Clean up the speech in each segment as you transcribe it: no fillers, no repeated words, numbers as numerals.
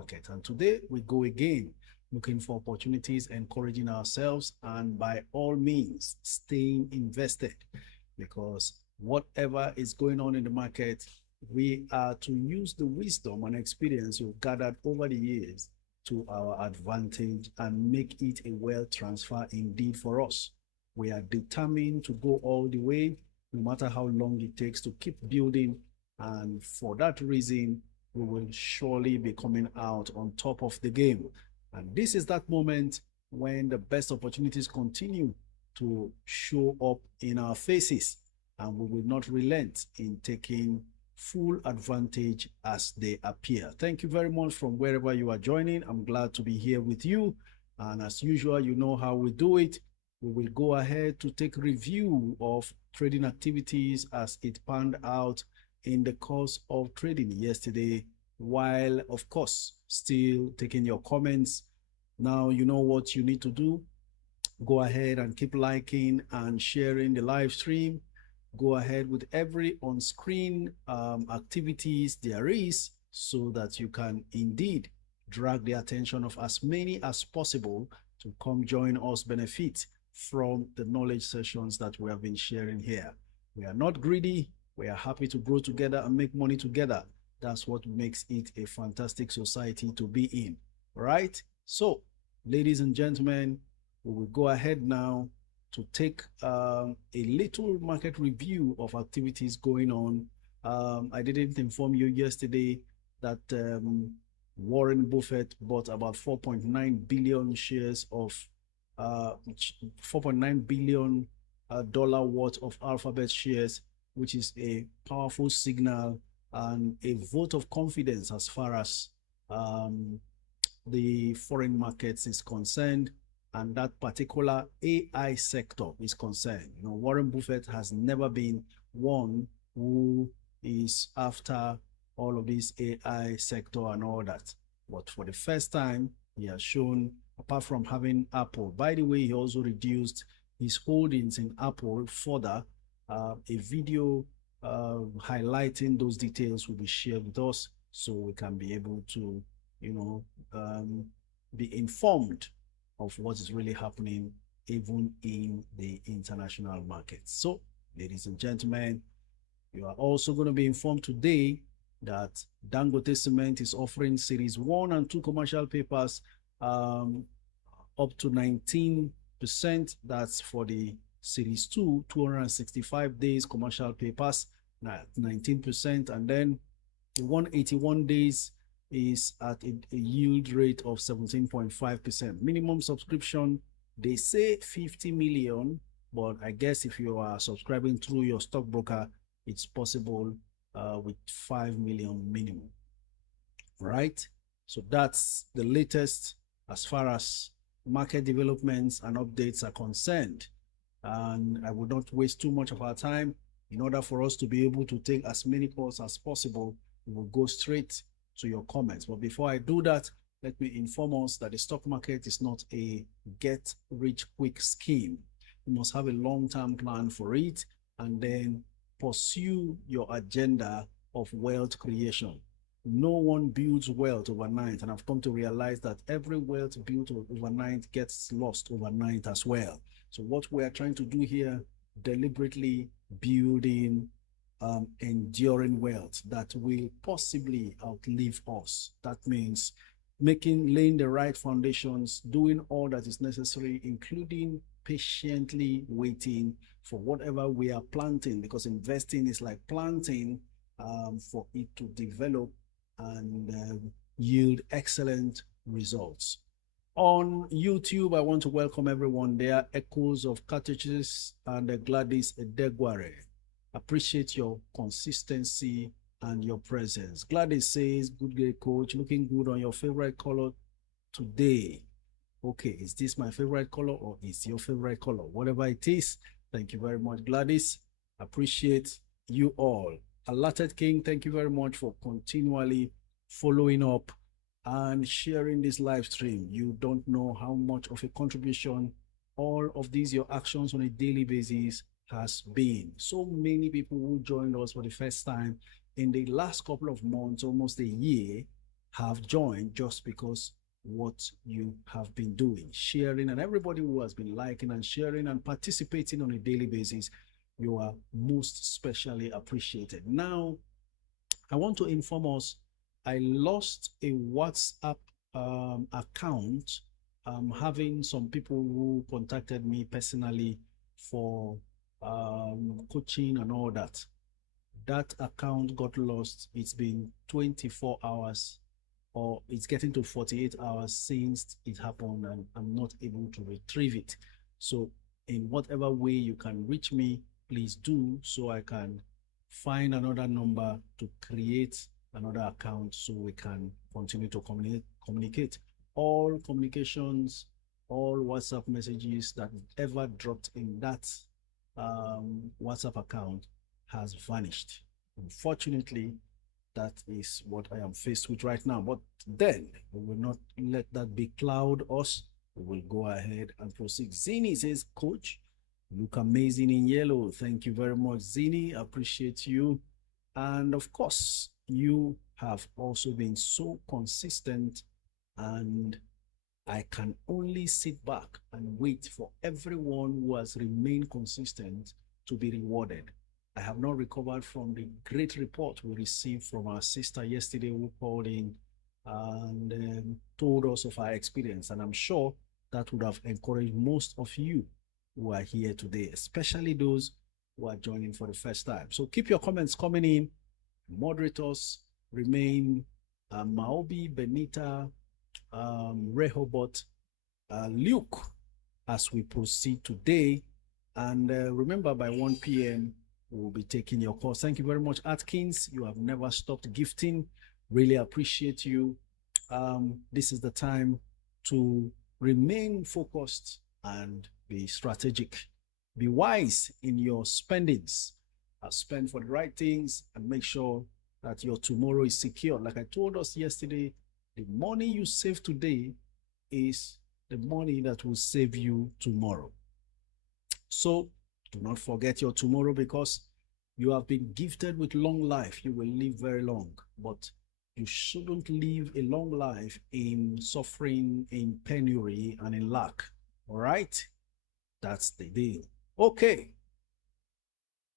market. And today we go again, looking for opportunities, encouraging ourselves, and by all means, staying invested, because whatever is going on in the market, we are to use the wisdom and experience we've gathered over the years to our advantage and make it a wealth transfer indeed for us. We are determined to go all the way, no matter how long it takes, to keep building. And for that reason, we will surely be coming out on top of the game. And this is that moment when the best opportunities continue to show up in our faces, and we will not relent in taking full advantage as they appear. Thank you very much from wherever you are joining. I'm glad to be here with you. And as usual, you know how we do it. We will go ahead to take review of trading activities as it panned out in the course of trading yesterday, while of course still taking your comments. Now you know what you need to do. Go ahead and keep liking and sharing the live stream. Go ahead with every on-screen activities there is, so that you can indeed drag the attention of as many as possible to come join us, benefit from the knowledge sessions that we have been sharing here. We are not greedy. We are happy to grow together and make money together. That's what makes it a fantastic society to be in, right? So, ladies and gentlemen, we will go ahead now to take a little market review of activities going on. I didn't inform you yesterday that Warren Buffett bought about 4.9 billion shares of $4.9 billion worth of Alphabet shares, which is a powerful signal and a vote of confidence as far as the foreign markets is concerned, and that particular AI sector is concerned. You know, Warren Buffett has never been one who is after all of this AI sector and all that. But for the first time, he has shown, apart from having Apple, by the way, he also reduced his holdings in Apple further. A video highlighting those details will be shared with us, so we can be able to, you know, be informed of what is really happening even in the international markets. So, ladies and gentlemen, you are also going to be informed today that Dangote Cement is offering Series 1 and 2 commercial papers up to 19%. That's for the Series 2, 265 days commercial papers, 19%. And then the 181 days is at a yield rate of 17.5%. Minimum subscription, they say 50 million, but I guess if you are subscribing through your stockbroker, it's possible with 5 million minimum, right? So that's the latest as far as market developments and updates are concerned. And I will not waste too much of our time. In order for us to be able to take as many calls as possible, we will go straight to your comments. But before I do that, let me inform us that the stock market is not a get-rich-quick scheme. You must have a long-term plan for it and then pursue your agenda of wealth creation. No one builds wealth overnight, and I've come to realize that every wealth built overnight gets lost overnight as well. So what we are trying to do here, deliberately building enduring wealth that will possibly outlive us. That means laying the right foundations, doing all that is necessary, including patiently waiting for whatever we are planting, because investing is like planting for it to develop and yield excellent results. On YouTube, I want to welcome everyone there. Echoes of Cartridges and Gladys Edegware. Appreciate your consistency and your presence. Gladys says, good day, coach. Looking good on your favorite color today. Okay, is this my favorite color or is your favorite color? Whatever it is, thank you very much, Gladys. Appreciate you all. Allotted King, thank you very much for continually following up and sharing this live stream. You don't know how much of a contribution all of these, your actions on a daily basis, has been. So many people who joined us for the first time in the last couple of months, almost a year, have joined just because what you have been doing, sharing, and everybody who has been liking and sharing and participating on a daily basis, you are most especially appreciated. Now, I want to inform us, I lost a WhatsApp account, having some people who contacted me personally for coaching and all that. That account got lost. It's been 24 hours, or it's getting to 48 hours since it happened, and I'm not able to retrieve it. So in whatever way you can reach me, please do, so I can find another number to create another account so we can continue to communicate. All communications, all WhatsApp messages that ever dropped in that WhatsApp account has vanished. Unfortunately, that is what I am faced with right now. But then we will not let that big cloud us. We will go ahead and proceed. Zini says, Coach, look amazing in yellow. Thank you very much, Zini. Appreciate you. And of course, you have also been so consistent, and I can only sit back and wait for everyone who has remained consistent to be rewarded. I have not recovered from the great report we received from our sister yesterday, who called in and told us of our experience. And I'm sure that would have encouraged most of you who are here today, especially those who are joining for the first time. So keep your comments coming in. Moderators remain Maobi, Benita, Rehoboth, Luke, as we proceed today. And remember, by 1 p.m., we'll be taking your calls. Thank you very much, Atkins. You have never stopped gifting. Really appreciate you. This is the time to remain focused and be strategic. Be wise in your spendings. Spend for the right things and make sure that your tomorrow is secure. Like I told us yesterday, the money you save today is the money that will save you tomorrow. So do not forget your tomorrow, because you have been gifted with long life. You will live very long, but you shouldn't live a long life in suffering, in penury, and in lack. All right? That's the deal. Okay.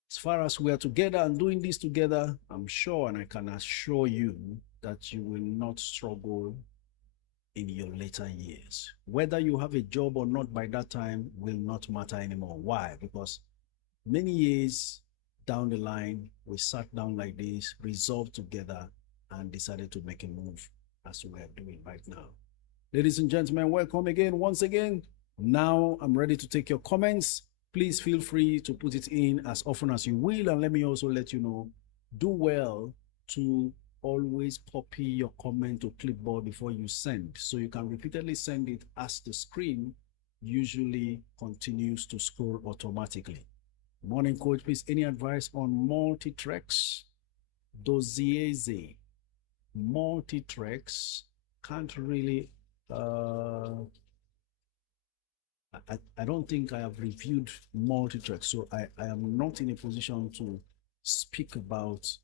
As far as we are together and doing this together, I'm sure and I can assure you that you will not struggle in your later years. Whether you have a job or not by that time will not matter anymore. Why? Because many years down the line, we sat down like this, resolved together, and decided to make a move as we are doing right now. Ladies and gentlemen, welcome again, once again. Now I'm ready to take your comments. Please feel free to put it in as often as you will. And let me also let you know, do well to always copy your comment to clipboard before you send, so you can repeatedly send it as the screen usually continues to scroll automatically. Morning, Coach. Please, any advice on multi-tracks? Dozieze. Multi-tracks can't really I don't think I have reviewed multi-track, so I am not in a position to speak about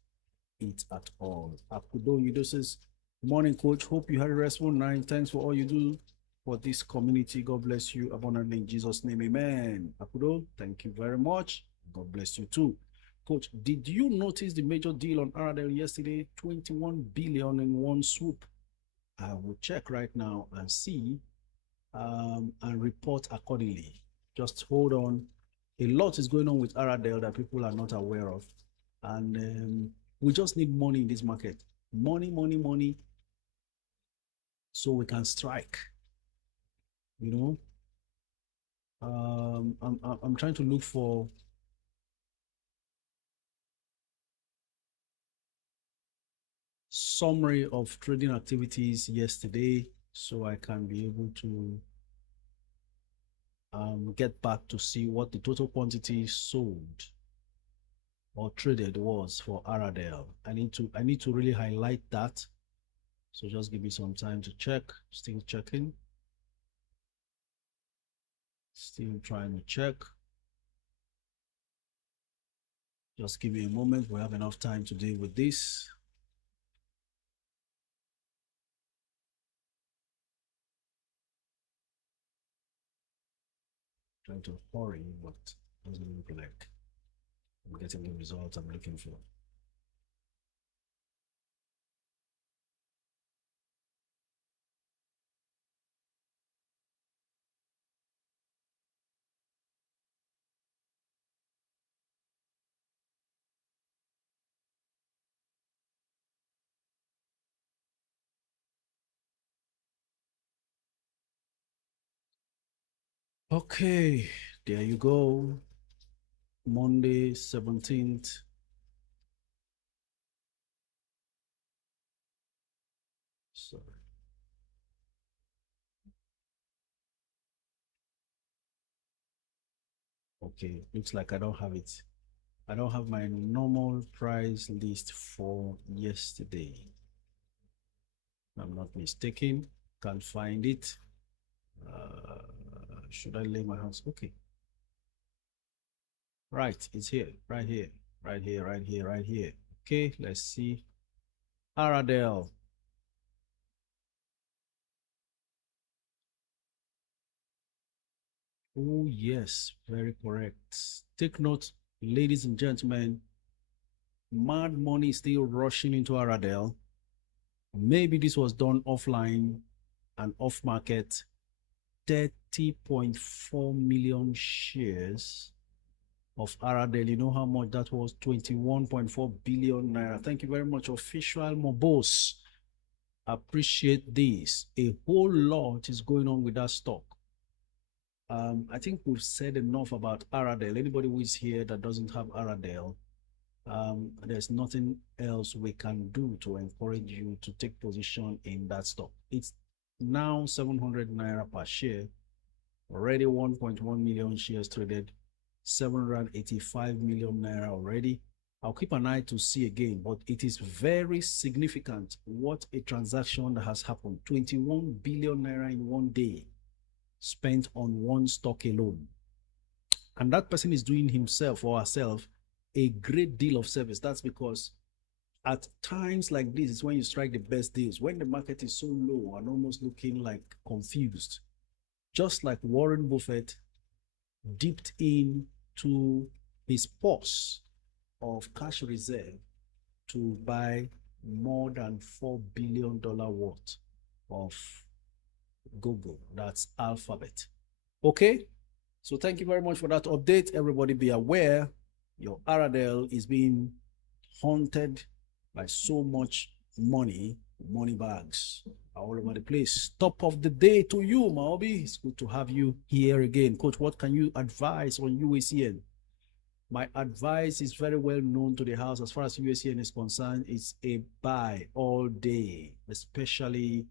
it at all. Akudo Yudo says, morning, Coach. Hope you had a restful night. Thanks for all you do for this community. God bless you abundantly in Jesus' name. Amen. Akudo, thank you very much. God bless you too. Coach, did you notice the major deal on Aradel yesterday? 21 billion in one swoop. I will check right now and see and report accordingly. Just hold on. A lot is going on with Aradel that people are not aware of. And we just need money in this market. Money, money, money. So we can strike. You know, I'm trying to look for summary of trading activities yesterday, so I can be able to get back to see what the total quantity sold or traded was for Aradel. I need to really highlight that. So just give me some time to check. Still checking. Still trying to check. Just give me a moment. We have enough time to deal with this. Trying to hurry, but doesn't look like I'm getting the results I'm looking for. Okay, there you go. Monday, 17th. Sorry. Okay, looks like I don't have it. I don't have my normal price list for yesterday. If I'm not mistaken. Can't find it. Should I lay my hands? Okay. Right, it's here, right here, right here, right here, right here. Okay, let's see. Aradel. Oh, yes, very correct. Take note, ladies and gentlemen, mad money is still rushing into Aradel. Maybe this was done offline and off market. 30.4 million shares of Aradel. You know how much that was? 21.4 billion naira. Thank you very much, official Mobos. Appreciate this. A whole lot is going on with that stock. I think we've said enough about Aradel. Anybody who is here that doesn't have Aradel, there's nothing else we can do to encourage you to take position in that stock. It's now 700 naira per share, already 1.1 million shares traded, 785 million naira already. I'll keep an eye to see again, but it is very significant what a transaction that has happened. 21 billion naira in one day spent on one stock alone. And that person is doing himself or herself a great deal of service. That's because at times like this is when you strike the best deals, when the market is so low and almost looking like confused. Just like Warren Buffett dipped into his purse of cash reserve to buy more than $4 billion worth of Google. That's Alphabet. Okay, so thank you very much for that update. Everybody be aware your Aradel is being haunted by so much money bags all over the place. Top of the day to you, Maobi. It's good to have you here again. Coach, what can you advise on UACN? My advice is very well known to the house. As far as UACN is concerned, it's a buy all day, especially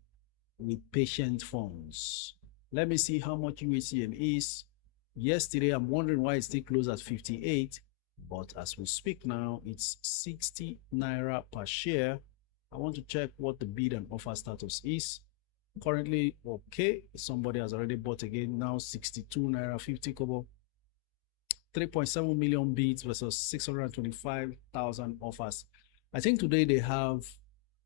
with patient funds. Let me see how much UACN is. Yesterday, I'm wondering why it's still closed at 58, but as we speak now, it's 60 naira per share. I want to check what the bid and offer status is. Currently, okay, somebody has already bought again. Now 62 naira 50 kobo. 3.7 million bids versus 625,000 offers. I think today they have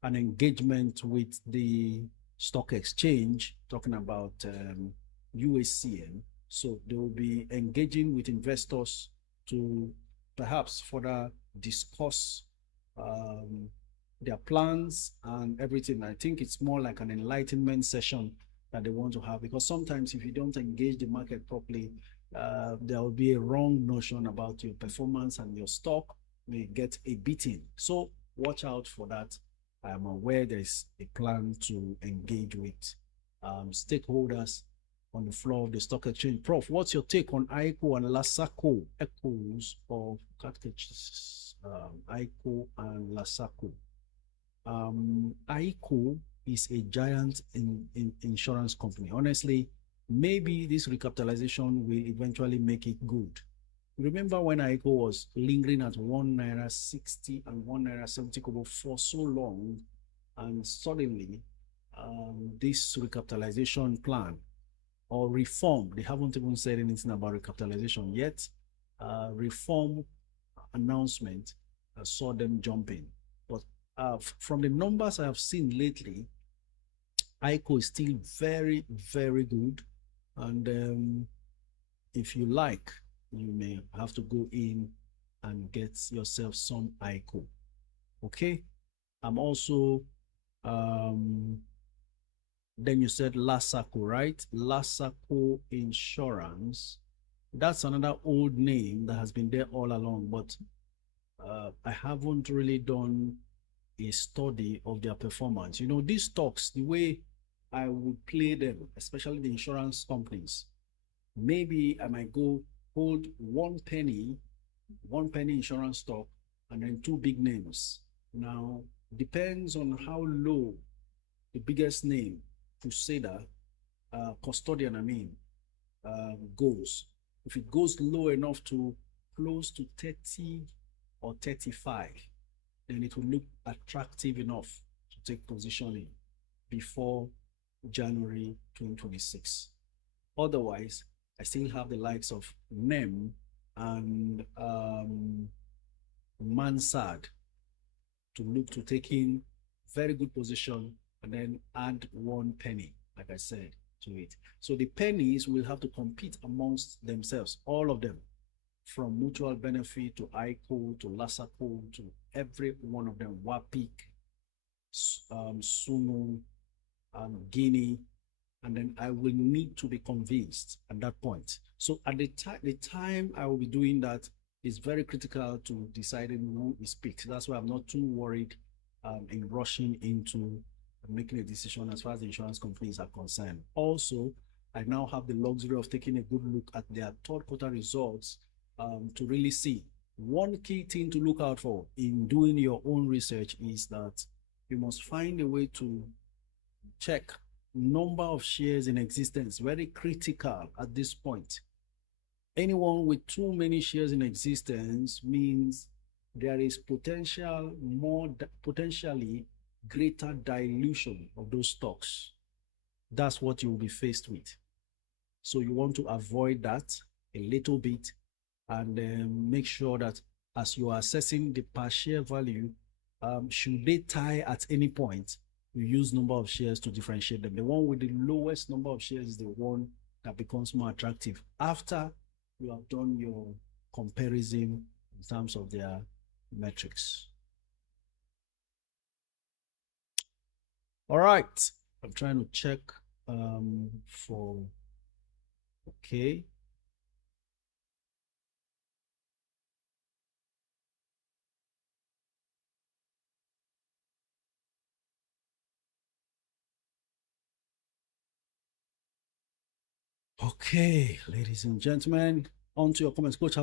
an engagement with the stock exchange talking about UACN. So they will be engaging with investors to perhaps further discuss their plans and everything. I think it's more like an enlightenment session that they want to have, because sometimes if you don't engage the market properly, there will be a wrong notion about your performance and your stock may get a beating. So watch out for that. I am aware there's a plan to engage with stakeholders on the floor of the stock exchange. Prof, what's your take on ICO and Lasaco echoes of packages? ICO and Lasaco. ICO is a giant in insurance company. Honestly, maybe this recapitalization will eventually make it good. Remember when ICO was lingering at 1 naira 60 and 1 naira 70 kobo for so long, and suddenly this recapitalization plan or reform, they haven't even said anything about recapitalization yet, reform announcement saw them jumping. But from the numbers I have seen lately, ICO is still very, very good. And if you like, you may have to go in and get yourself some ICO. Okay. I'm also, then you said Lasaco, right? Lasaco Insurance. That's another old name that has been there all along, but I haven't really done a study of their performance. You know, these stocks, the way I would play them, especially the insurance companies, maybe I might go hold one penny insurance stock, and then two big names. Now, depends on how low the biggest name, Crusader, custodian, goes. If it goes low enough to close to 30 or 35, then it will look attractive enough to take positioning before January 2026. Otherwise, I still have the likes of NEM and Mansard to look to take in very good position and then add one penny, like I said, to it. So the pennies will have to compete amongst themselves, all of them, from Mutual Benefit to ICO to Lasaco to every one of them, Wapik, Suno, Guinea, and then I will need to be convinced at that point. So at the time I will be doing that is very critical to deciding who is picked. That's why I'm not too worried in rushing into making a decision as far as the insurance companies are concerned. Also, I now have the luxury of taking a good look at their third quarter results to really see. One key thing to look out for in doing your own research is that you must find a way to check number of shares in existence. Very critical at this point. Anyone with too many shares in existence means there is potentially greater dilution of those stocks. That's what you will be faced with. So you want to avoid that a little bit and make sure that as you are assessing the per share value, should they tie at any point, you use number of shares to differentiate them. The one with the lowest number of shares is the one that becomes more attractive after you have done your comparison in terms of their metrics. All right, I'm trying to check for, okay. Okay, ladies and gentlemen, on to your comments. Coach,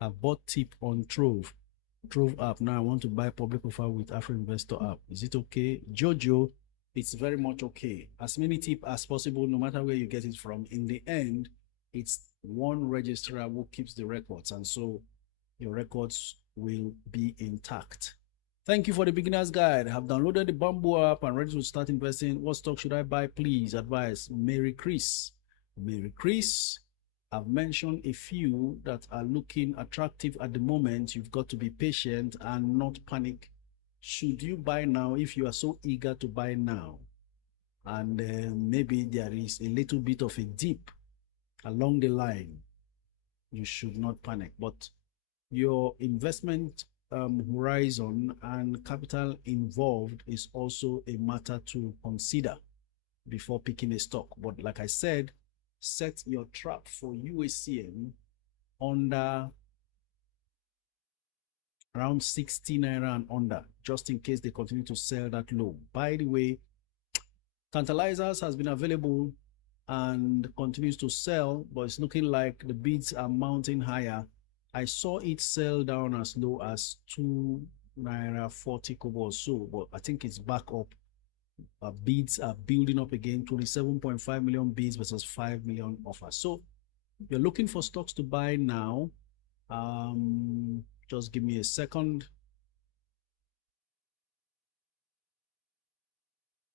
I bought tip on Trove app. Now I want to buy public profile with Afro Investor app. Is it okay? Jojo, it's very much okay. As many tip as possible, no matter where you get it from. In the end, it's one registrar who keeps the records, and so your records will be intact. Thank you for the beginner's guide. I have downloaded the Bamboo app and ready to start investing. What stock should I buy? Please advise. Mary Chris. Mary Chris, I've mentioned a few that are looking attractive at the moment. You've got to be patient and not panic. Should you buy now if you are so eager to buy now? And maybe there is a little bit of a dip along the line. You should not panic. But your investment horizon and capital involved is also a matter to consider before picking a stock. But like I said, set your trap for UACN under around 60 naira and under, just in case they continue to sell that low. By the way, Tantalizers has been available and continues to sell, but it's looking like the bids are mounting higher. I saw it sell down as low as 2 naira 40 kobo or so, but I think it's back up. Bids are building up again, 27.5 million bids versus 5 million offers. So you're looking for stocks to buy now. Just give me a second.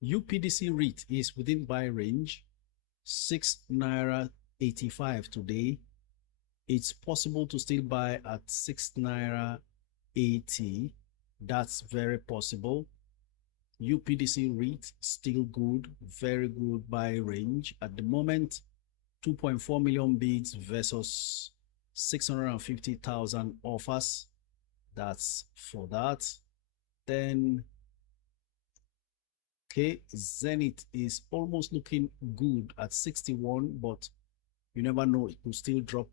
UPDC REIT is within buy range, 6 naira 85 today. It's possible to still buy at 6 naira 80. That's very possible. UPDC REIT still good, very good buy range at the moment. 2.4 million bids versus 650,000 offers. That's for that. Then, okay, Zenith is almost looking good at 61, but you never know, it will still drop.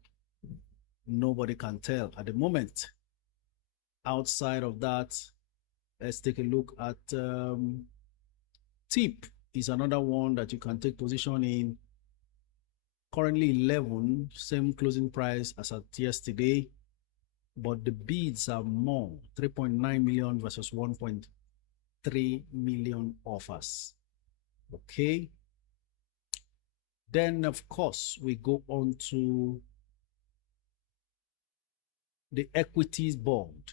Nobody can tell at the moment. Outside of that, let's take a look at TIP is another one that you can take position in. Currently 11, same closing price as at yesterday, but the bids are more, 3.9 million versus 1.3 million offers. Okay. Then, of course, we go on to the equities bond.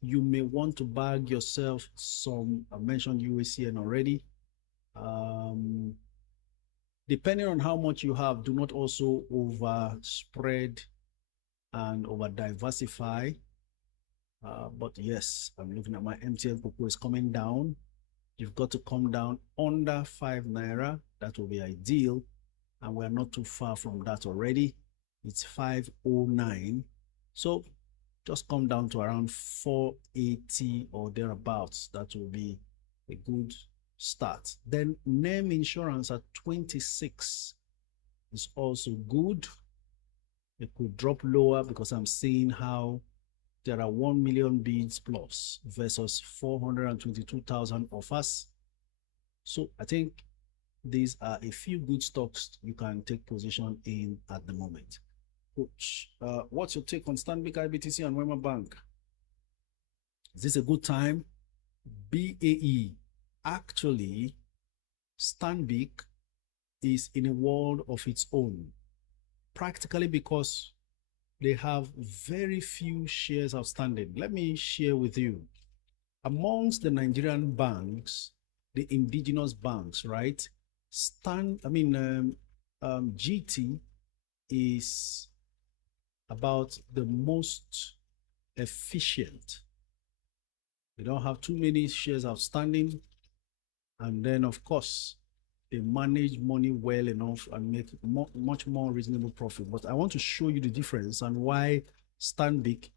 You may want to bag yourself some. I mentioned UACN already. Depending on how much you have, do not also overspread and over diversify. But yes, I'm looking at my MTN Cocoa is coming down. You've got to come down under 5 naira. That will be ideal. And we're not too far from that already. It's 509. So just come down to around 480 or thereabouts. That will be a good start. Then NEM insurance at 26 is also good. It could drop lower because I'm seeing how there are 1 million bids plus versus 422,000 offers. So I think these are a few good stocks you can take position in at the moment. Coach, what's your take on Stanbic IBTC and Wema Bank? Is this a good time? BAE. Actually, Stanbic is in a world of its own, practically because they have very few shares outstanding. Let me share with you. Amongst the Nigerian banks, the indigenous banks, right? GT is about the most efficient. They don't have too many shares outstanding. And then, of course, they manage money well enough and make much more reasonable profit. But I want to show you the difference and why Stanbic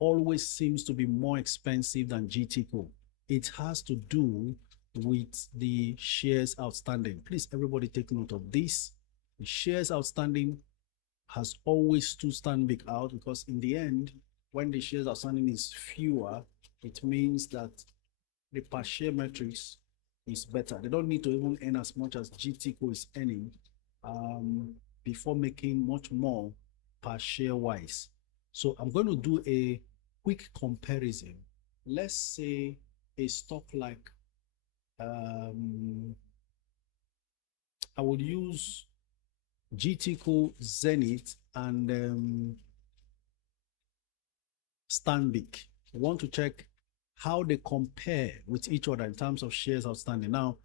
always seems to be more expensive than GTCO. It has to do with the shares outstanding. Please, everybody take note of this. The shares outstanding has always stood Stanbic out, because in the end, when the shares outstanding is fewer, it means that the per share metrics is better. They don't need to even earn as much as GTCO is earning before making much more per share wise. So I'm going to do a quick comparison. Let's say a stock like I would use GTCO, Zenith, and Stanbic. I want to check how they compare with each other in terms of shares outstanding. Now,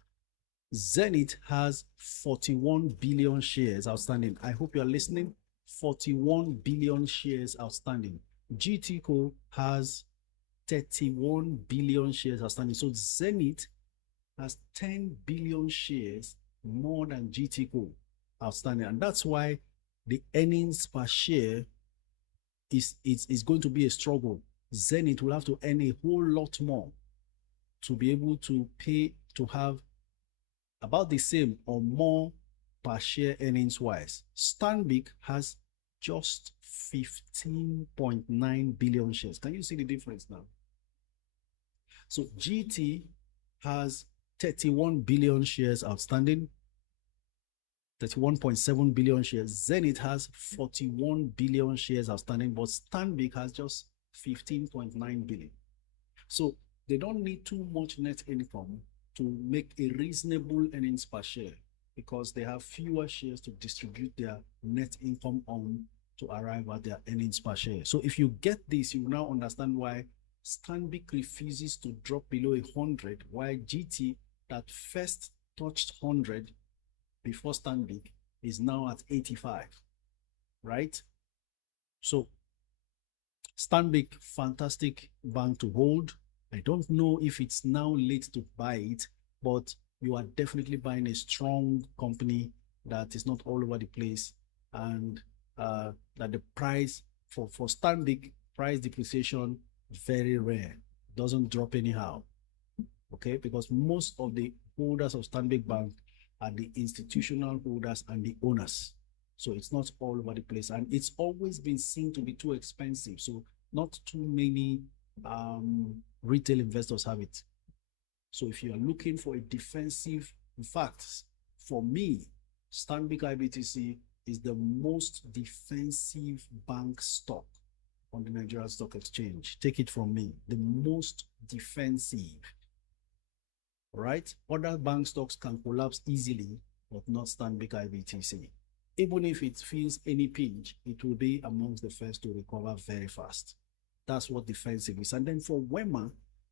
Zenith has 41 billion shares outstanding. I hope you're listening. 41 billion shares outstanding. GTCO has 31 billion shares outstanding. So Zenith has 10 billion shares more than GTCO outstanding. And that's why the earnings per share is going to be a struggle. Zenith will have to earn a whole lot more to be able to pay to have about the same or more per share earnings wise. Stanbic has just 15.9 billion shares. Can you see the difference now? So GT has 31 billion shares outstanding, 31.7 billion shares. Zenith has 41 billion shares outstanding, but Stanbic has just 15.9 billion. So they don't need too much net income to make a reasonable earnings per share, because they have fewer shares to distribute their net income on to arrive at their earnings per share. So if you get this, you now understand why Stanbic refuses to drop below 100, while GT, that first touched 100 before Stanbic, is now at 85, right? So Stanbic, fantastic bank to hold. I don't know if it's now late to buy it, but you are definitely buying a strong company that is not all over the place, and that the price for Stanbic, price depreciation very rare, doesn't drop anyhow. Okay, because most of the holders of Stanbic Bank are the institutional holders and the owners. So it's not all over the place, and it's always been seen to be too expensive. So not too many retail investors have it. So if you are looking for a defensive, in fact, for me, Stanbic IBTC is the most defensive bank stock on the Nigerian Stock Exchange. Take it from me, the most defensive. Right? Other bank stocks can collapse easily, but not Stanbic IBTC. Even if it feels any pinch, it will be amongst the first to recover very fast. That's what defensive is. And then for WEMA,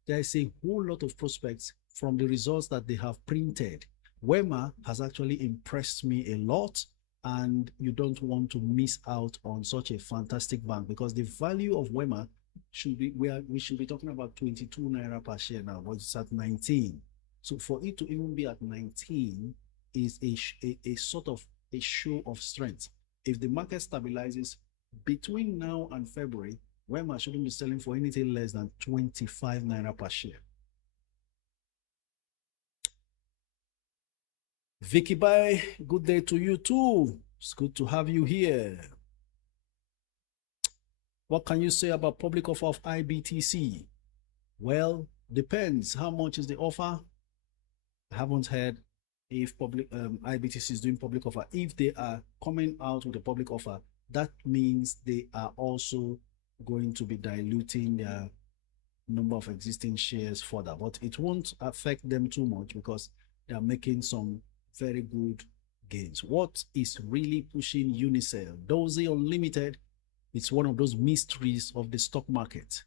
there is a whole lot of prospects from the results that they have printed. WEMA has actually impressed me a lot, and you don't want to miss out on such a fantastic bank, because the value of WEMA should be, we should be talking about 22 naira per share now, but it's at 19. So for it to even be at 19 is a sort of a show of strength. If the market stabilizes between now and February, WEMA shouldn't be selling for anything less than 25 naira per share. Vicky Bye, good day to you too. It's good to have you here. What can you say about public offer of IBTC? Well, depends. How much is the offer? I haven't heard if public IBTC is doing public offer. If they are coming out with a public offer, that means they are also going to be diluting their number of existing shares further, but it won't affect them too much because they are making some very good gains. What is really pushing Unisell? Doze Unlimited, it's one of those mysteries of the stock market.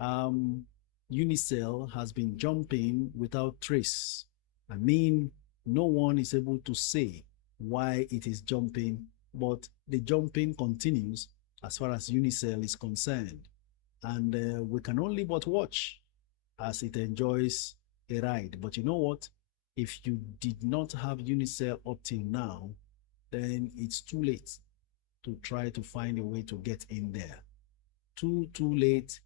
Unisell has been jumping without trace. I mean, no one is able to say why it is jumping, but the jumping continues as far as Unisell is concerned. And we can only but watch as it enjoys a ride. But you know what? If you did not have Unisell up till now, then it's too late to try to find a way to get in there. Too late,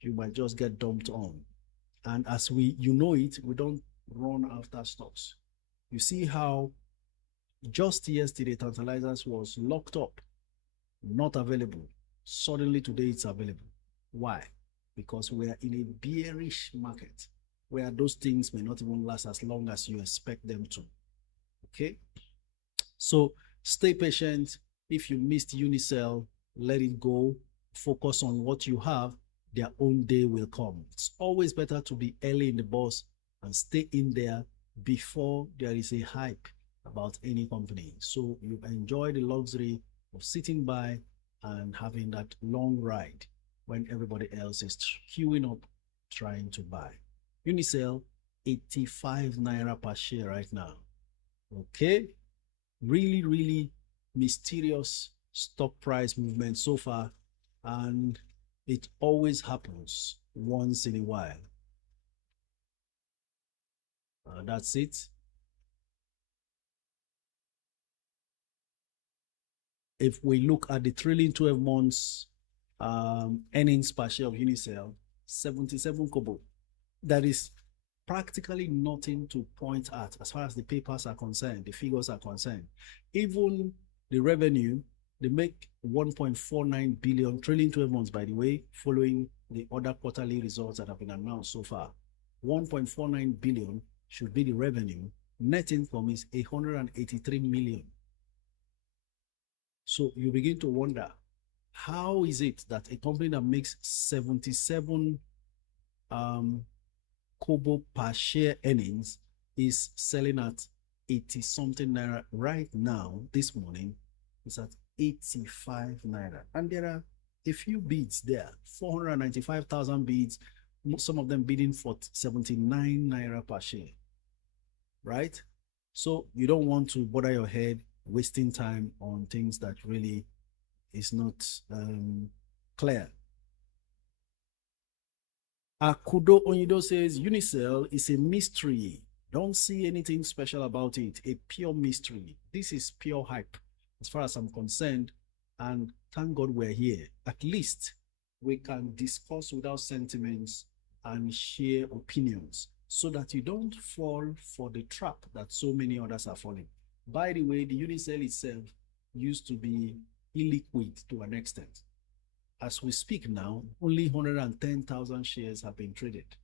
you might just get dumped on. And as we don't run after stocks. You see how just yesterday Tantalizers was locked up, not available. Suddenly today it's available. Why? Because we are in a bearish market where those things may not even last as long as you expect them to. Okay? So stay patient. If you missed Unisell, let it go. Focus on what you have. Their own day will come. It's always better to be early in the bus and stay in there before there is a hype about any company. So you enjoy the luxury of sitting by and having that long ride when everybody else is queuing up trying to buy. Unisell, 85 naira per share right now. Okay, really mysterious stock price movement so far, and it always happens once in a while. That's it. If we look at the trailing 12 months earnings per share of Unisell, 77 kobo. That is practically nothing to point at as far as the papers are concerned, the figures are concerned. Even the revenue, they make 1.49 billion trailing 12 months, by the way, following the other quarterly results that have been announced so far. 1.49 billion should be the revenue. Net income is 183 million. So you begin to wonder, how is it that a company that makes 77 kobo per share earnings is selling at 80 something naira right now? This morning it's at 85 naira, and there are a few bids there, 495,000 bids, some of them bidding for 79 naira per share, right? So you don't want to bother your head wasting time on things that really is not clear. Akudo Onido says Unisell is a mystery. Don't see anything special about it. A pure mystery. This is pure hype as far as I'm concerned. And thank God we're here. At least we can discuss without sentiments and share opinions so that you don't fall for the trap that so many others are falling. By the way, the Unisell itself used to be illiquid to an extent. As we speak now, only 110,000 shares have been traded.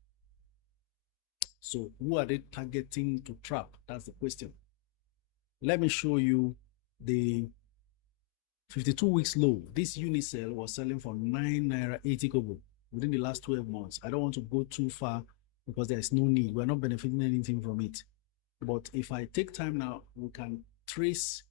So who are they targeting to trap? That's the question. Let me show you the 52 weeks low. This Unisell was selling for 9 naira 80 kobo within the last 12 months. I don't want to go too far because there is no need. We're not benefiting anything from it. But if I take time now, we can trace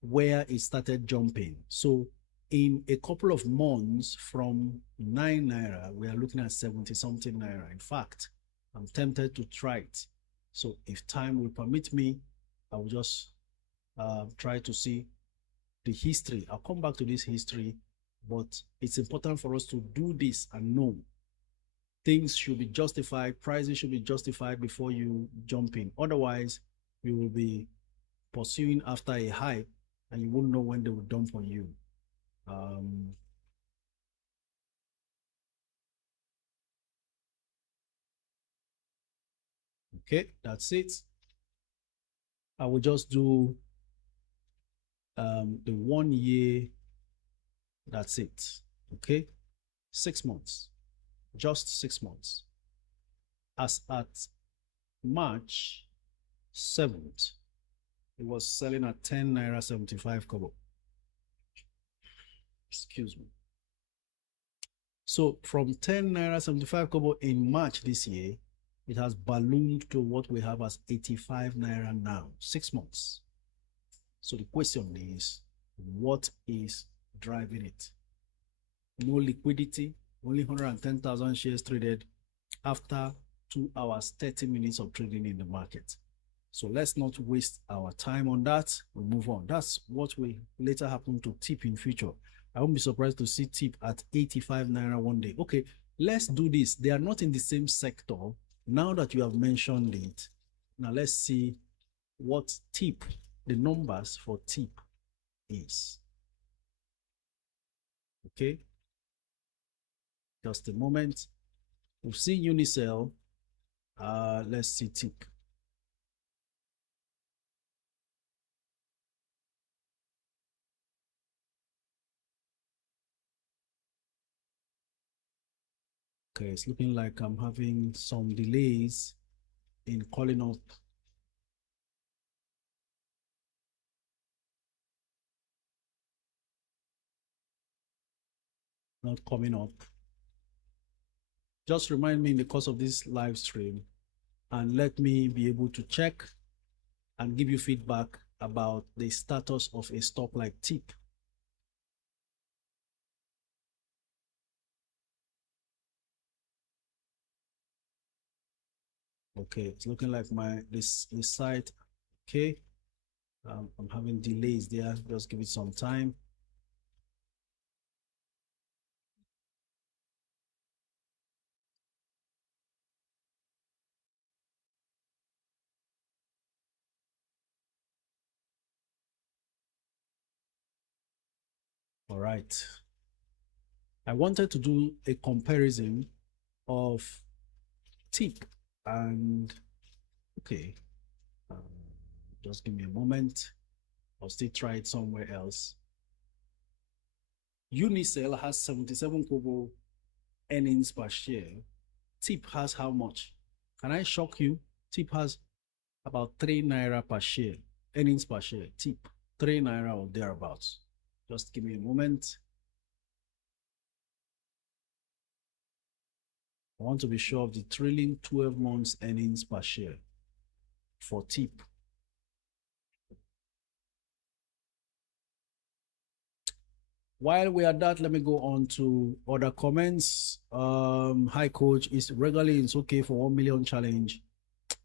where it started jumping. So in a couple of months from 9 naira, we are looking at 70 something naira. In fact, I'm tempted to try it. So if time will permit me, I will just try to see the history. I'll come back to this history, but it's important for us to do this and know things should be justified, prices should be justified before you jump in. Otherwise, you will be pursuing after a hype and you won't know when they will dump on you. Okay, that's it. I will just do the 1 year. That's it. Okay, 6 months, just 6 months. As at March 7th, it was selling at 10 naira 75 kobo. Excuse me. So from 10 naira 75 kobo in March this year, it has ballooned to what we have as 85 naira now, 6 months. So the question is, what is driving it? No liquidity, only 110,000 shares traded after 2 hours, 30 minutes of trading in the market. So let's not waste our time on that. We'll move on. That's what will later happen to TIP in future. I won't be surprised to see TIP at 85 naira one day. Okay, let's do this. They are not in the same sector. Now that you have mentioned it, now let's see what TIP, the numbers for TIP is. Okay, just a moment. We've seen Unisell. Let's see TIP. Okay, it's looking like I'm having some delays in calling up. Not coming up. Just remind me in the course of this live stream and let me be able to check and give you feedback about the status of a stock like TIP. Okay, it's looking like this site. Okay, I'm having delays there. Just give it some time. All right. I wanted to do a comparison of TIP and okay. Just give me a moment. I'll still try it somewhere else. Unisell has 77 kobo earnings per share. TIP has how much? Can I shock you? TIP has about 3 naira per share, earnings per share. TIP 3 naira or thereabouts. Just give me a moment. I want to be sure of the trailing 12 months earnings per share for TIP. While we are at that, let me go on to other comments. Hi coach, is regularly it's okay for 1 million challenge.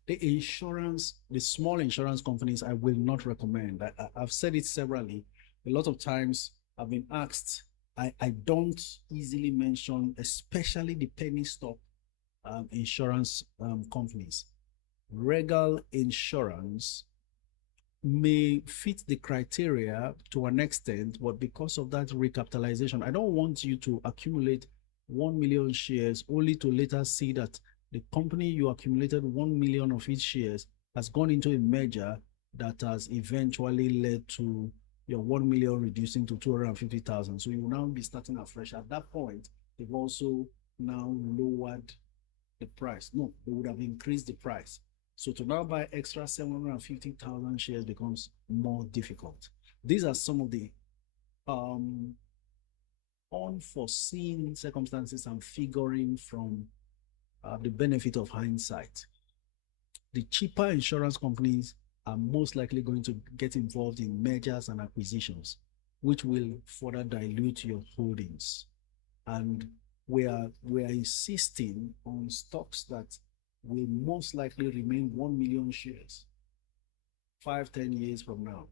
The insurance, the small insurance companies, I will not recommend. I've said it severally. A lot of times I've been asked, I don't easily mention, especially the penny stock insurance companies. Regal Insurance may fit the criteria to an extent, but because of that recapitalization, I don't want you to accumulate 1 million shares only to later see that the company you accumulated 1 million of its shares has gone into a merger that has eventually led to your 1 million reducing to 250,000. So you will now be starting afresh. At that point, they've also now lowered the price. No, they would have increased the price. So to now buy extra 750,000 shares becomes more difficult. These are some of the unforeseen circumstances I'm figuring from the benefit of hindsight. The cheaper insurance companies are most likely going to get involved in mergers and acquisitions, which will further dilute your holdings. And we are insisting on stocks that will most likely remain 1 million shares 5-10 years from now.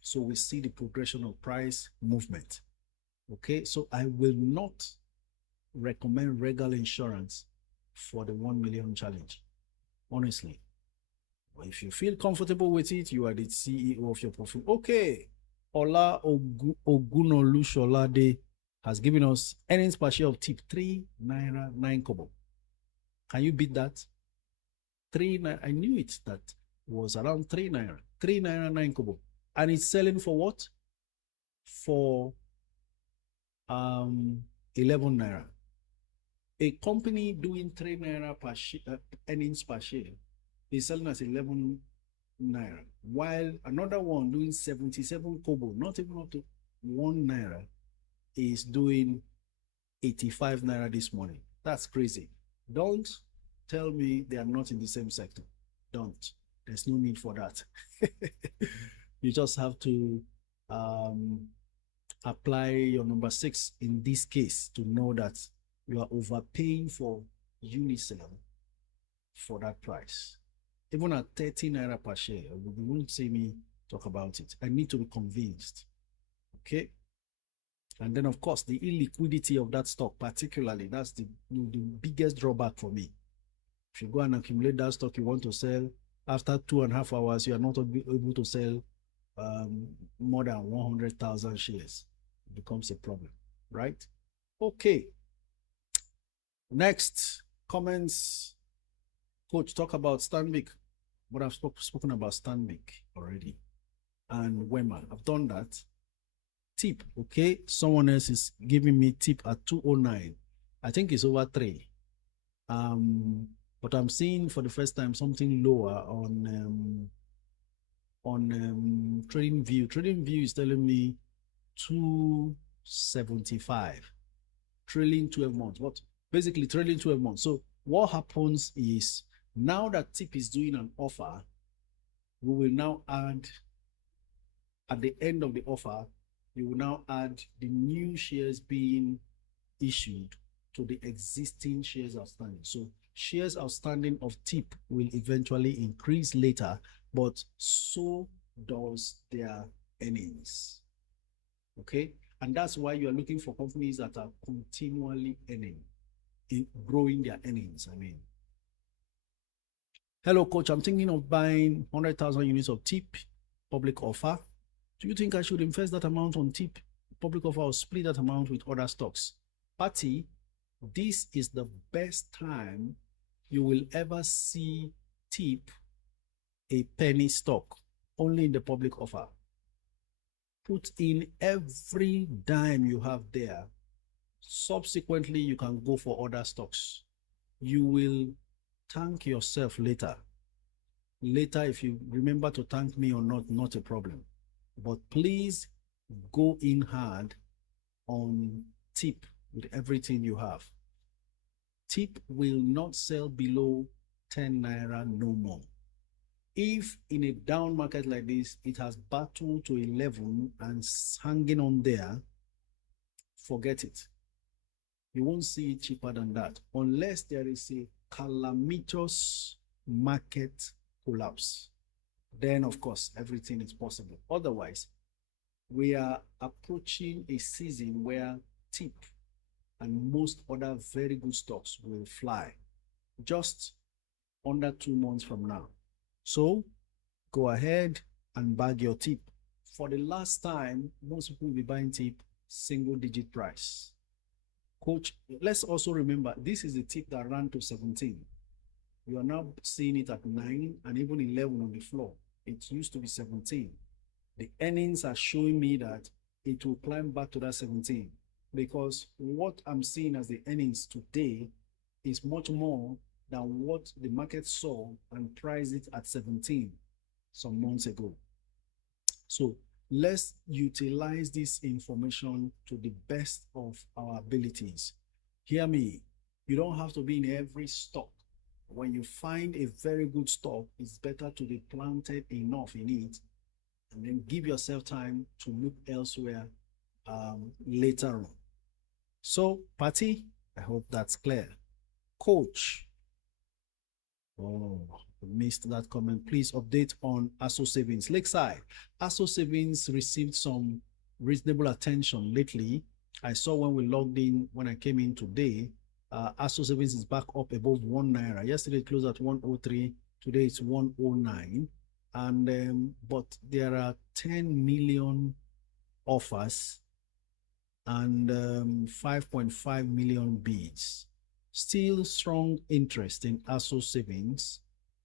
So we see the progression of price movement. Okay, so I will not recommend Regal Insurance for the 1 million challenge, honestly. But if you feel comfortable with it, you are the CEO of your portfolio. Okay, Ola Ogunolusholade has given us earnings per share of tip 3 naira 9 kobo. Can you beat that? 3 naira. I knew it. That was around 3 naira. 3 naira 9 kobo. And it's selling for what? For 11 naira. A company doing 3 naira per share, earnings per share is selling at 11 naira, while another one doing 77 kobo, not even up to 1 naira, is doing 85 naira this morning. That's crazy. Don't tell me they are not in the same sector. Don't. There's no need for that. You just have to apply your number 6 in this case to know that you are overpaying for Unisell for that price. Even at 30 naira per share, you won't see me talk about it. I need to be convinced. Okay? And then, of course, the illiquidity of that stock, particularly, that's the biggest drawback for me. If you go and accumulate that stock you want to sell, after 2.5 hours, you are not able to sell more than 100,000 shares. It becomes a problem, right? Okay. Next, comments. Coach, talk about Stanbic. But I've spoken about Stanbic already. And Wema, I've done that. Tip, okay? Someone else is giving me tip at 209. I think it's over 3. But I'm seeing for the first time something lower on TradingView. TradingView is telling me 275. Trailing 12 months. What? Basically trailing 12 months. So what happens is, now that TIP is doing an offer, we will now add, at the end of the offer, you will now add the new shares being issued to the existing shares outstanding. So shares outstanding of TIP will eventually increase later, but so does their earnings. Okay? And that's why you are looking for companies that are continually growing their earnings, I mean. Hello, coach. I'm thinking of buying 100,000 units of TIP public offer. Do you think I should invest that amount on TIP public offer or split that amount with other stocks? Patty, this is the best time you will ever see TIP a penny stock, only in the public offer. Put in every dime you have there. Subsequently, you can go for other stocks. You will thank yourself later. Later, if you remember to thank me or not a problem. But please go in hard on TIP with everything you have. TIP will not sell below 10 naira no more. If in a down market like this, it has battled to 11 and hanging on there, forget it. You won't see it cheaper than that unless there is a calamitous market collapse. Then, of course, everything is possible. Otherwise, we are approaching a season where TIP and most other very good stocks will fly. Just under 2 months from now. So go ahead and bag your tip. For the last time, most people will be buying tip single digit price. Coach, let's also remember, this is the tip that ran to 17. You are now seeing it at 9 and even 11 on the floor. It used to be 17. The earnings are showing me that it will climb back to that 17, because what I'm seeing as the earnings today is much more than what the market saw and priced it at 17 some months ago. So let's utilize this information to the best of our abilities. Hear me, you don't have to be in every stock. When you find a very good stock, it's better to be planted enough in it and then give yourself time to look elsewhere later on. So, Patty, I hope that's clear. Coach, oh, missed that comment. Please update on ASO Savings. Lakeside, ASO Savings received some reasonable attention lately. I saw when we logged in, when I came in today, ASO Savings is back up above 1 naira. Yesterday it closed at 103. Today it's 109. And but there are 10 million offers and 5.5 million bids. Still strong interest in ASO Savings.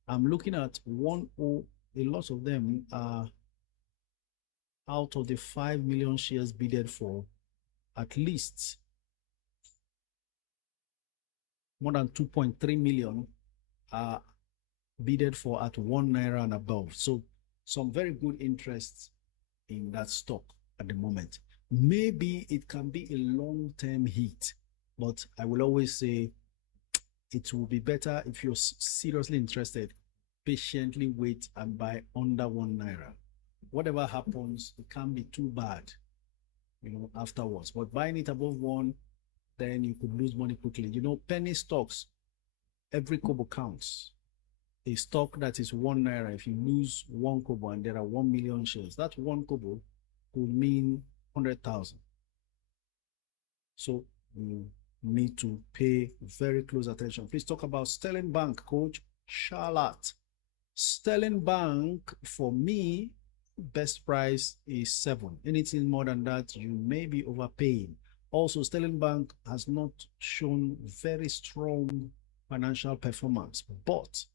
I'm looking at a lot of them are out of the 5 million shares bidded for, at least more than 2.3 million are bidded for at 1 naira and above. So some very good interest in that stock at the moment. Maybe it can be a long-term hit, but I will always say it will be better if you're seriously interested, patiently wait and buy under 1 naira. Whatever happens, it can't be too bad, afterwards. But buying it above 1, then you could lose money quickly. Penny stocks, every kobo counts. A stock that is 1 naira, if you lose 1 kobo and there are 1 million shares, that 1 kobo could mean 100,000. So you need to pay very close attention. Please talk about Sterling Bank, Coach Charlotte. Sterling Bank, for me, best price is 7. Anything more than that, you may be overpaying. Also, Sterling Bank has not shown very strong financial performance, but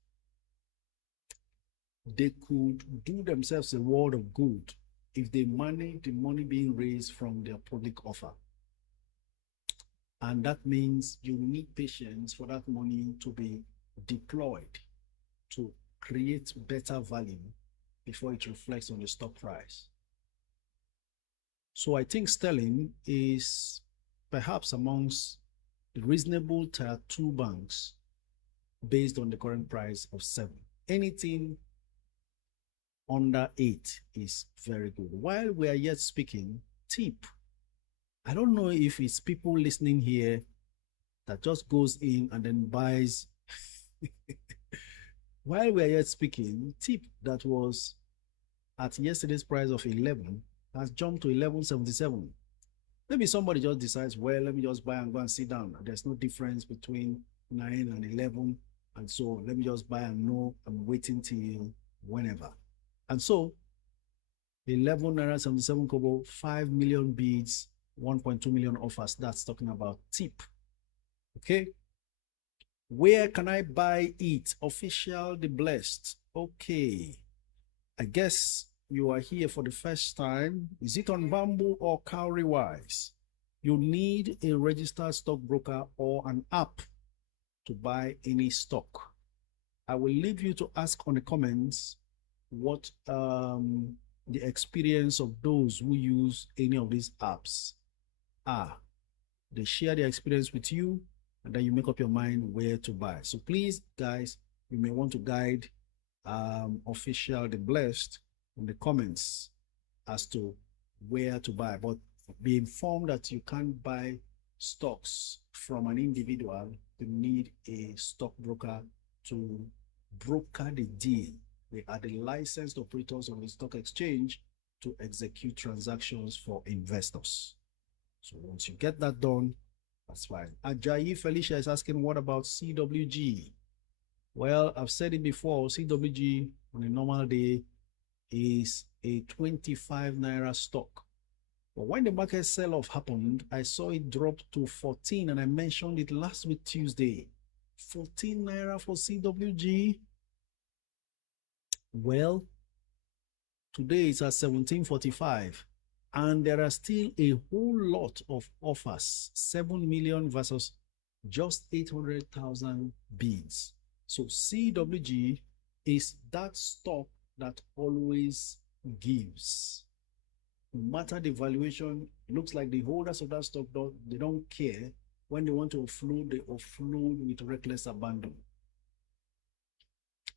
they could do themselves a world of good if they manage the money being raised from their public offer. And that means you need patience for that money to be deployed to create better value before it reflects on the stock price. So I think Sterling is perhaps amongst the reasonable tier 2 banks based on the current price of 7. Anything under 8 is very good. While we are yet speaking, tip. I don't know if it's people listening here that just goes in and then buys. While we are yet speaking, tip that was at yesterday's price of 11 has jumped to 11.77. Maybe somebody just decides, well, let me just buy and go and sit down. There's no difference between 9 and 11. And so let me just buy and know I'm waiting till whenever. And so 11 naira 77 kobo, 5 million bids, 1.2 million offers. That's talking about tip. Okay. Where can I buy it? Official The Blessed. Okay. I guess you are here for the first time. Is it on Bamboo or Cowrywise? You need a registered stockbroker or an app to buy any stock. I will leave you to ask on the comments what the experience of those who use any of these apps are. They share their experience with you, and then you make up your mind where to buy. So please, guys, you may want to guide Official The Blessed in the comments as to where to buy. But be informed that you can't buy stocks from an individual. You need a stockbroker to broker the deal. They are the licensed operators on the stock exchange to execute transactions for investors. So once you get that done, that's fine. Ajayi Felicia is asking, what about CWG? Well, I've said it before, CWG on a normal day is a 25 naira stock. But when the market sell-off happened, I saw it drop to 14, and I mentioned it last week Tuesday. 14 naira for CWG. Well, today it's at 17.45, and there are still a whole lot of offers, 7 million versus just 800,000 bids. So CWG is that stock that always gives. No matter the valuation, it looks like the holders of that stock, they don't care. When they want to offload, they offload with reckless abandon.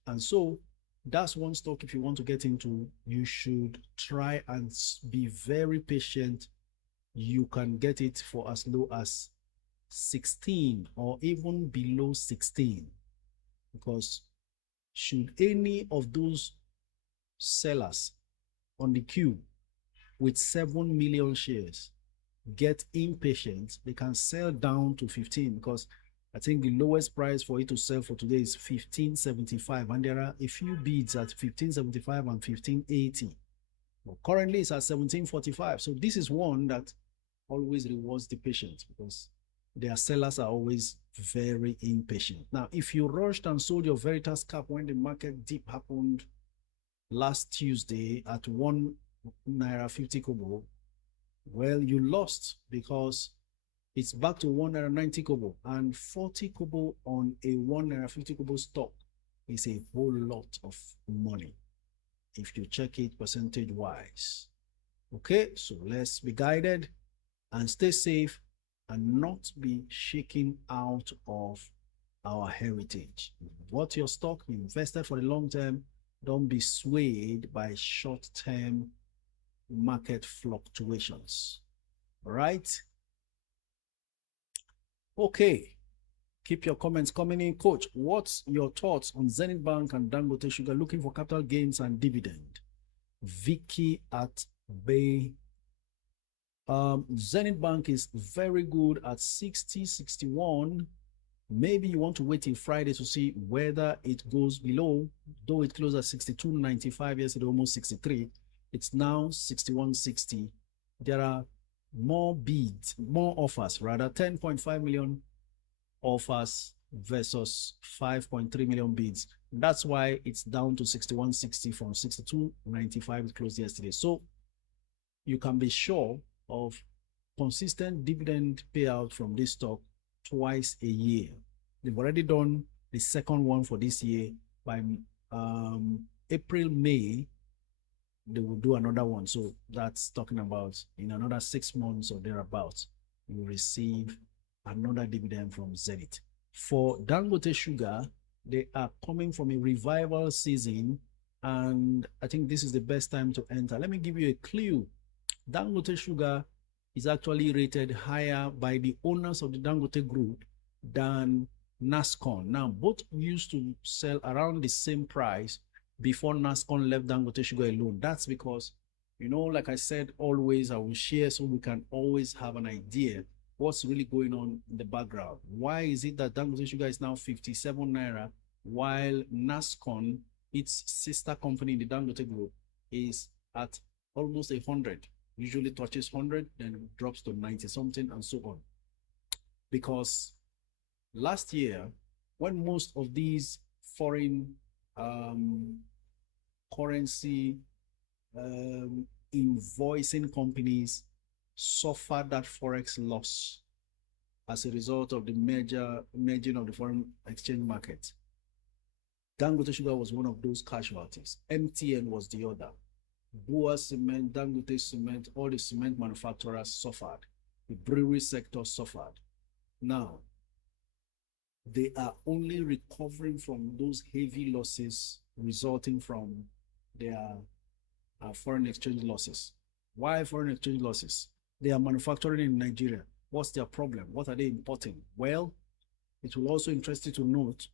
And so that's one stock, if you want to get into, you should try and be very patient. You can get it for as low as 16 or even below 16, because should any of those sellers on the queue with 7 million shares get impatient, they can sell down to 15, because I think the lowest price for it to sell for today is 15.75, and there are a few bids at 15.75 and 15.80. Well, currently it's at 17.45. So this is one that always rewards the patient, because their sellers are always very impatient. Now, if you rushed and sold your Veritas cap when the market dip happened last Tuesday at 1 naira 50 kobo, well, you lost, because it's back to 1 naira 90 kobo, and 40 kobo on a 1 naira 50 kobo stock is a whole lot of money if you check it percentage wise. Okay, so let's be guided and stay safe and not be shaken out of our heritage. What your stock, you invested for the long term, don't be swayed by short-term market fluctuations. All right? Okay. Keep your comments coming in. Coach, what's your thoughts on Zenith Bank and Dangote Sugar looking for capital gains and dividend? Vicky at Bay. Zenith Bank is very good at 60, 61. Maybe you want to wait till Friday to see whether it goes below, though it closed at 62.95 yesterday, almost 63. It's now 61.60. There are more bids, more offers, rather 10.5 million offers versus 5.3 million bids. That's why it's down to 61.60 from 62.95 it closed yesterday. So you can be sure of consistent dividend payout from this stock twice a year. They've already done the second one for this year. By April, May, they will do another one. So that's talking about in another 6 months or thereabouts, you receive another dividend from Zenith. For Dangote Sugar, they are coming from a revival season, and I think this is the best time to enter. Let me give you a clue. Dangote Sugar is actually rated higher by the owners of the Dangote Group than NASCON. Now, both used to sell around the same price before NASCON left Dangote Sugar alone. That's because, you know, like I said, always I will share so we can always have an idea what's really going on in the background. Why is it that Dangote Sugar is now 57 naira while NASCON, its sister company in the Dangote Group, is at almost 100? Usually touches 100, then drops to 90 something and so on. Because last year, when most of these foreign currency invoicing companies suffered that forex loss as a result of the merging of the foreign exchange market, Dangote Sugar was one of those casualties. MTN was the other. Bua Cement, Dangote Cement, all the cement manufacturers suffered. The brewery sector suffered. Now, they are only recovering from those heavy losses resulting from their foreign exchange losses. Why foreign exchange losses? They are manufacturing in Nigeria. What's their problem? What are they importing? Well, it will also interest you to note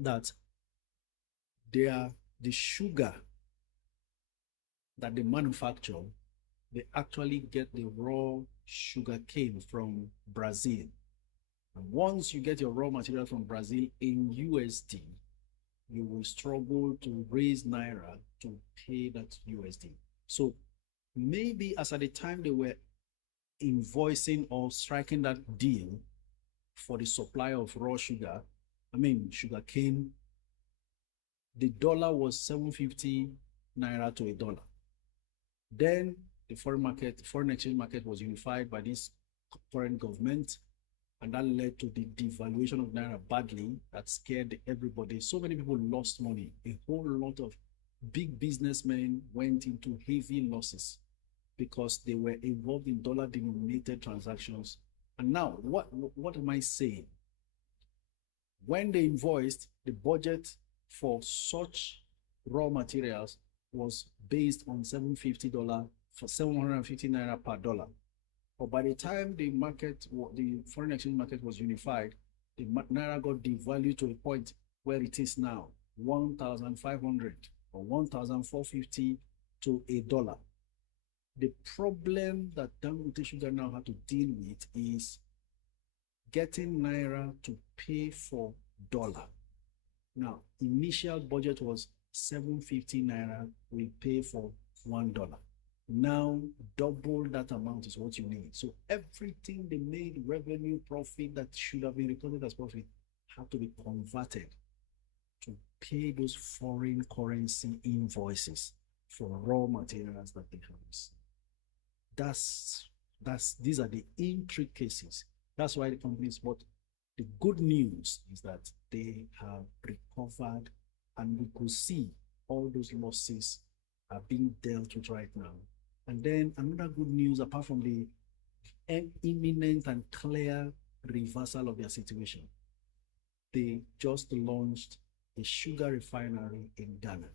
that the sugar that they manufacture, they actually get the raw sugar cane from Brazil. And once you get your raw material from Brazil in USD, you will struggle to raise Naira to pay that USD. So maybe as at the time they were invoicing or striking that deal for the supply of raw sugar, sugar cane, the dollar was 750 Naira to a dollar. Then the foreign exchange market was unified by this foreign government, and that led to the devaluation of Naira badly. That scared everybody. So many people lost money. A whole lot of big businessmen went into heavy losses because they were involved in dollar-denominated transactions. And now, what am I saying? When they invoiced, the budget for such raw materials was based on $750 for 750 Naira per dollar. But by the time the foreign exchange market was unified, the Naira got devalued to a point where it is now 1,500 or 1,450 to a dollar. The problem that Dangote Sugar now have to deal with is getting Naira to pay for dollar. Now, initial budget was 750 Naira, we pay for $1. Now, double that amount is what you need. So everything they made, revenue, profit that should have been recorded as profit, had to be converted to pay those foreign currency invoices for raw materials that they have. These are the intricacies. That's why the companies, but the good news is that they have recovered, and we could see all those losses are being dealt with right now. And then another good news, apart from the imminent and clear reversal of their situation, they just launched a sugar refinery in Ghana.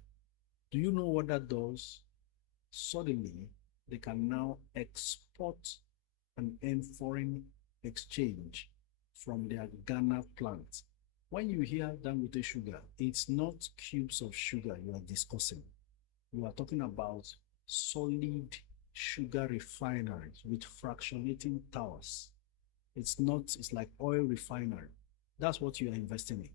Do you know what that does? Suddenly, they can now export and earn foreign exchange from their Ghana plant. When you hear Dangote Sugar, it's not cubes of sugar you are discussing. You are talking about solid sugar refineries with fractionating towers. It's like oil refinery. That's what you are investing in.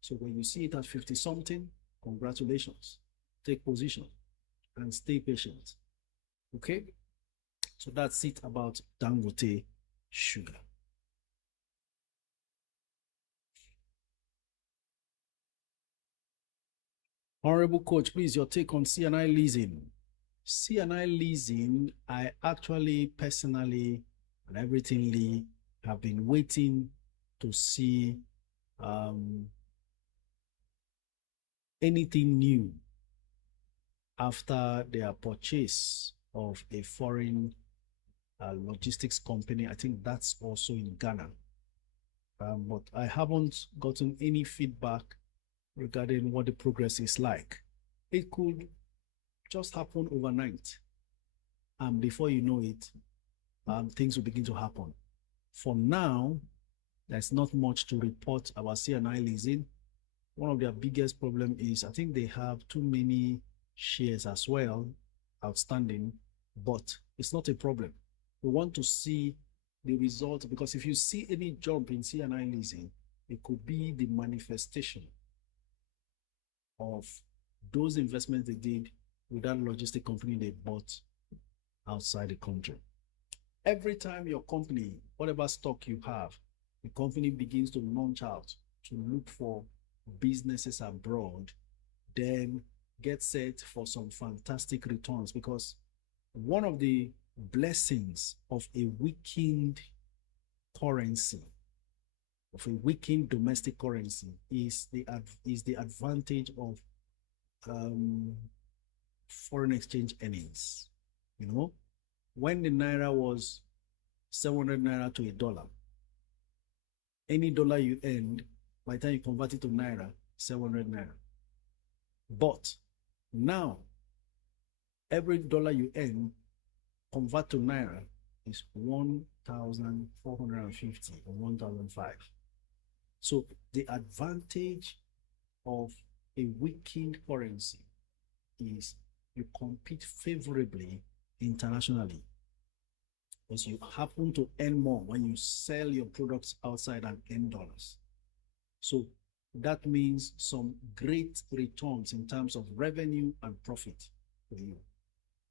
So when you see it at 50 something, congratulations. Take position and stay patient. Okay? So that's it about Dangote Sugar. Honorable Coach, please, your take on CNI Leasing. CNI Leasing, I actually personally and everythingly have been waiting to see anything new after their purchase of a foreign logistics company. I think that's also in Ghana. But I haven't gotten any feedback regarding what the progress is like. It could just happen overnight, and before you know it, things will begin to happen. For now, there's not much to report about CNI Leasing. One of their biggest problem is I think they have too many shares as well outstanding, but it's not a problem. We want to see the result, because if you see any jump in CNI Leasing, it could be the manifestation of those investments they did with that logistic company they bought outside the country. Every time your company, whatever stock you have, the company begins to launch out to look for businesses abroad, then get set for some fantastic returns, because one of the blessings of a weakened currency, of a weakened domestic currency, is the advantage of foreign exchange earnings. You know, when the Naira was 700 Naira to a dollar, any dollar you earned, by the time you convert it to Naira, 700 Naira. But now, every dollar you earn, convert to Naira, is 1,450 or 1,005. So the advantage of a weakened currency is you compete favorably internationally. because you happen to earn more when you sell your products outside and earn dollars. So that means some great returns in terms of revenue and profit for you.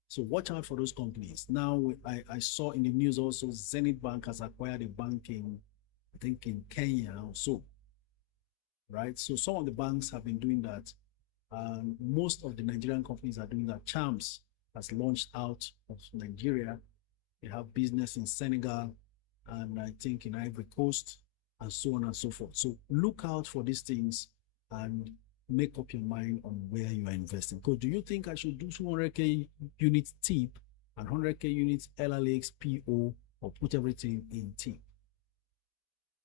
So watch out for those companies. Now, I saw in the news also Zenith Bank has acquired a bank in, I think in Kenya also, right? So some of the banks have been doing that. Most of the Nigerian companies are doing that. Champs has launched out of Nigeria. They have business in Senegal and I think in Ivory Coast and so on and so forth. So look out for these things and make up your mind on where you are investing. Because do you think I should do 200K units TIP and 100K units LLX PO or put everything in TIP?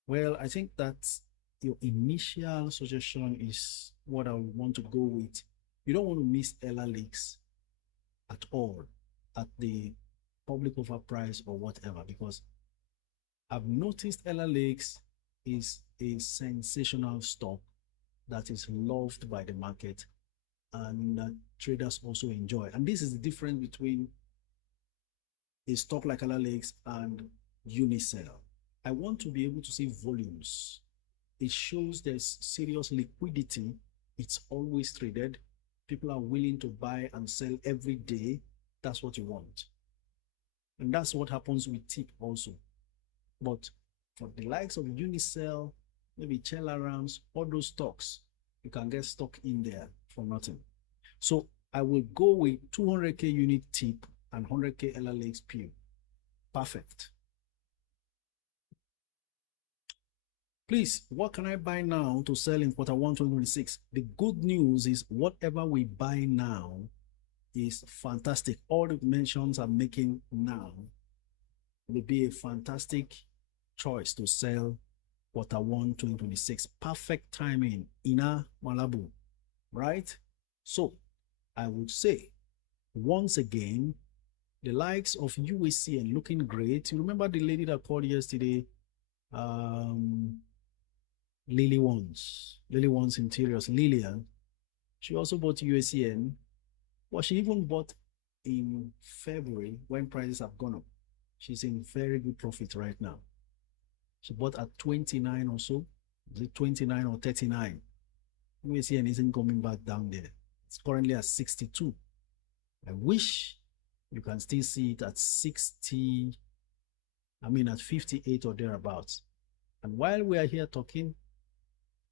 Well, I think that's your initial suggestion is what I would want to go with. You don't want to miss LLX at all at the public offer price or whatever, because I've noticed LLX is a sensational stock that is loved by the market and traders also enjoy. And this is the difference between a stock like LLX and Unisell. I want to be able to see volumes. It shows there's serious liquidity. It's always traded. People are willing to buy and sell every day. That's what you want. And that's what happens with TIP also. But for the likes of Unisell, maybe Chelarams, all those stocks, you can get stock in there for nothing. So I will go with 200K unit TIP and 100K LLX PO. Perfect. Please, what can I buy now to sell in quarter 1 2026? The good news is whatever we buy now is fantastic. All the mentions I'm making now will be a fantastic choice to sell quarter 1 2026. Perfect timing. Ina Malabu, right? So I would say once again, the likes of UACN looking great. You remember the lady that called yesterday? Lily Ones Interiors, Lillian. She also bought UACN. Well, she even bought in February when prices have gone up. She's in very good profit right now. She bought at 29 or so. Is it 29 or 39? UACN isn't coming back down there. It's currently at 62. I wish you can still see it at 60, at 58 or thereabouts. And while we are here talking,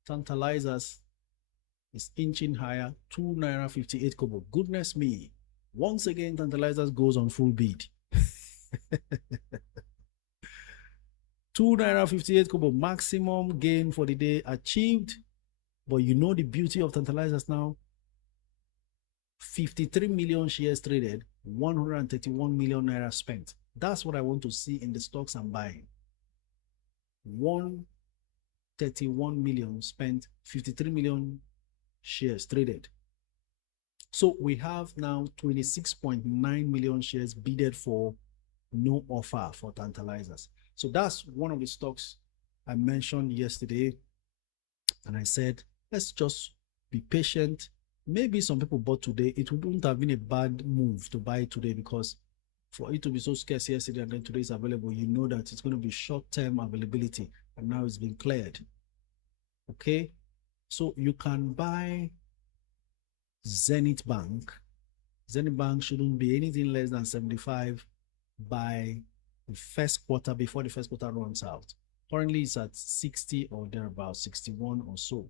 Tantalizers is inching higher, 2 naira 58 kobo. Goodness me. Once again, Tantalizers goes on full bid. 2 naira 58 kobo, maximum gain for the day achieved. But you know the beauty of Tantalizers now? 53 million shares traded, 131 million naira spent. That's what I want to see in the stocks I'm buying. 131 million spent, 53 million shares traded. So we have now 26.9 million shares bidded for, no offer for Tantalizers. So that's one of the stocks I mentioned yesterday. And I said, let's just be patient. Maybe some people bought today. It wouldn't have been a bad move to buy today, because for it to be so scarce yesterday and then today is available, you know that it's going to be short-term availability, and now it's been cleared. Okay, so you can buy Zenith Bank. Zenith Bank shouldn't be anything less than 75 by the first quarter, before the first quarter runs out. Currently it's at 60 or thereabout, 61 or so.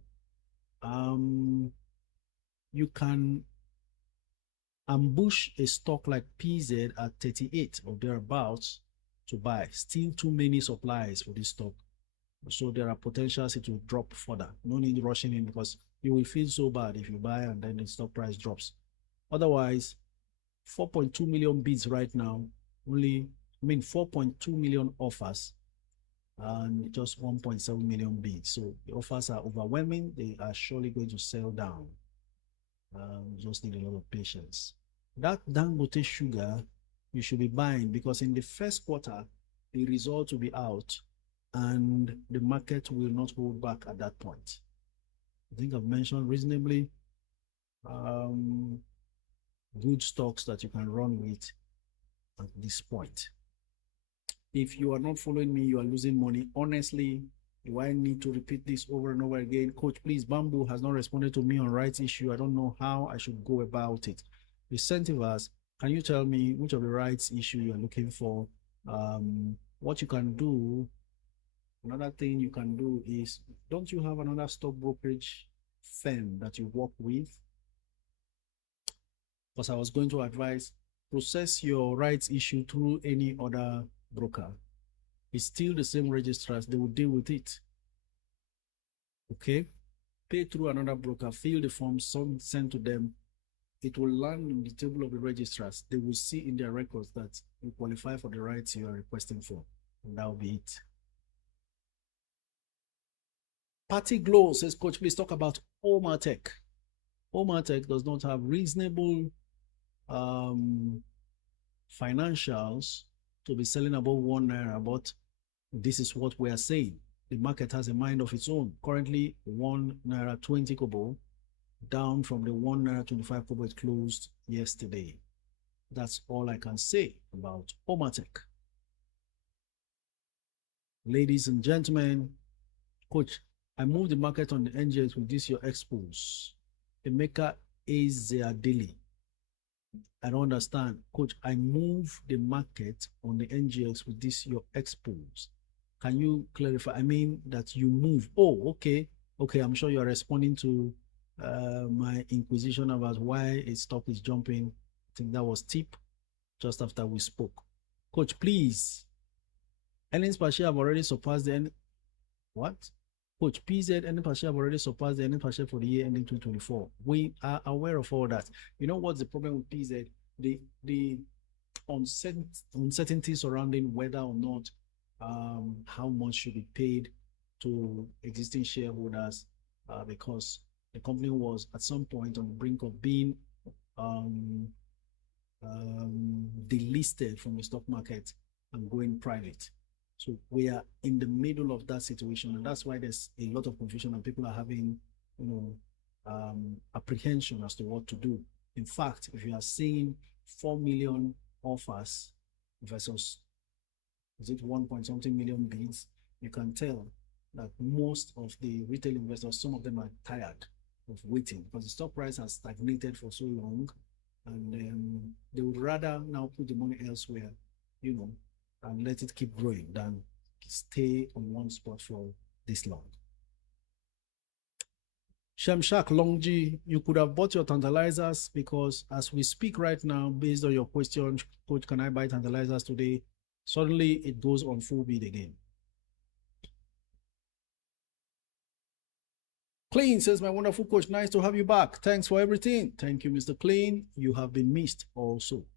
You can ambush a stock like PZ at 38 or thereabouts to buy. Still too many supplies for this stock, so there are potentials it will drop further. No need rushing in, because you will feel so bad if you buy and then the stock price drops. Otherwise, 4.2 million bids right now, only 4.2 million offers and just 1.7 million bids. So the offers are overwhelming. They are surely going to sell down. Just need a lot of patience. That Dangote sugar you should be buying, because in the first quarter the results will be out and the market will not hold back at that point. I think I've mentioned reasonably good stocks that you can run with at this point. If you are not following me, you are losing money. Honestly, do I need to repeat this over and over again? Coach, please, Bamboo has not responded to me on rights issue. I don't know how I should go about it. Incentivers, can you tell me which of the rights issue you're looking for? What you can do, another thing you can do is, don't you have another stock brokerage firm that you work with? Because I was going to advise, process your rights issue through any other broker. It's still the same registrars, they will deal with it. Okay? Pay through another broker, fill the forms, send to them. It will land in the table of the registrars. They will see in their records that you qualify for the rights you are requesting for. And that will be it. Party Glow says, Coach, please talk about Omatech. Omatech does not have reasonable financials to be selling above 1 naira, but this is what we are saying. The market has a mind of its own. Currently, 1 naira 20 kobo, down from the 1 naira 25 kobo it closed yesterday. That's all I can say about Omatech. Ladies and gentlemen, Coach, I moved the market on the NGX with this your expos. Emeka Ezeadili. I don't understand. Coach, I move the market on the NGX with this your expos. Can you clarify? I mean that you move. Oh, okay. Okay, I'm sure you are responding to my inquisition about why a stock is jumping. I think that was tip just after we spoke. Coach, please. Earnings per share have already surpassed the end. What? Coach, PZ earnings per share have already surpassed the earnings per share for the year ending 2024. We are aware of all that. You know what's the problem with PZ? The uncertainty surrounding whether or not how much should be paid to existing shareholders because the company was at some point on the brink of being delisted from the stock market and going private. So we are in the middle of that situation, and that's why there's a lot of confusion and people are having, apprehension as to what to do. In fact, if you are seeing 4 million offers versus, is it 1 point something million bids, you can tell that most of the retail investors, some of them are tired of waiting because the stock price has stagnated for so long, and they would rather now put the money elsewhere, and let it keep growing than stay on one spot for this long. Shemshak Longji, you could have bought your Tantalizers because as we speak right now, based on your question, Coach, can I buy Tantalizers today? Suddenly it goes on full bid again. Clean says, my wonderful coach, nice to have you back. Thanks for everything. Thank you, Mr. Clean. You have been missed also.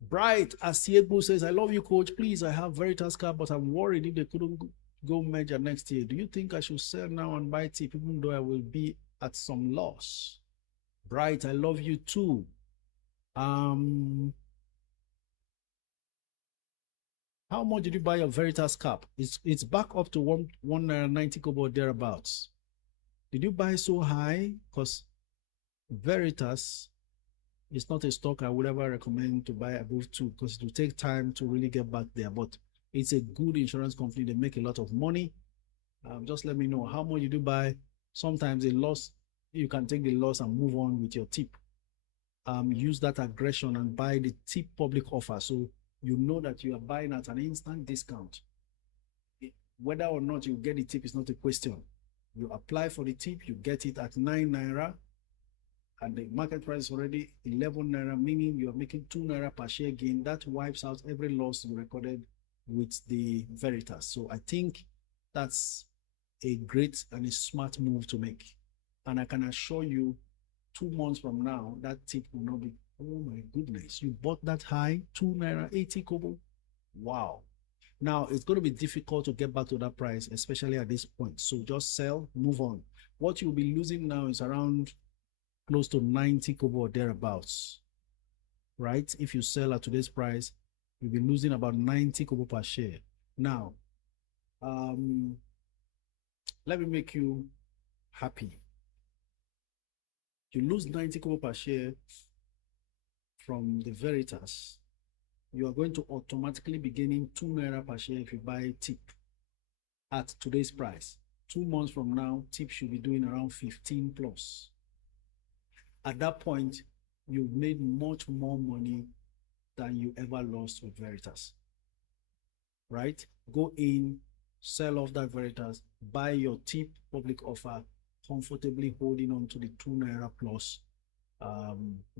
Bright Asiegbu says, I love you, coach. Please, I have Veritas card, but I'm worried if they couldn't go merger next year. Do you think I should sell now and buy TIP, even though I will be at some loss? Bright, I love you too. How much did you buy your Veritas cap? It's back up to 190 kobo thereabouts. Did you buy so high? Because Veritas is not a stock I would ever recommend to buy above 2 because it will take time to really get back there. But it's a good insurance company. They make a lot of money. Just let me know how much you do buy. Sometimes a loss, you can take the loss and move on with your tip. Use that aggression and buy the tip public offer. So you know that you are buying at an instant discount. Whether or not you get the tip is not a question. You apply for the tip, you get it at 9 naira. And the market price is already 11 naira, meaning you are making 2 naira per share gain. That wipes out every loss you recorded with the Veritas. So I think that's a great and a smart move to make. And I can assure you, 2 months from now, that tip will not be, oh my goodness, you bought that high, 2 naira 80 kobo. Wow. Now it's going to be difficult to get back to that price, especially at this point. So just sell, move on. What you'll be losing now is around close to 90 kobo or thereabouts, right? If you sell at today's price, you'll be losing about 90 kobo per share. Now, let me make you happy. You lose 90 kobo per share from the Veritas. you are going to automatically be gaining 2 naira per share if you buy tip at today's price. 2 months from now, tip should be doing around 15 plus. At that point, you've made much more money than you ever lost with Veritas. Right? Go in, sell off that Veritas, buy your tip public offer, comfortably holding on to the 2 naira plus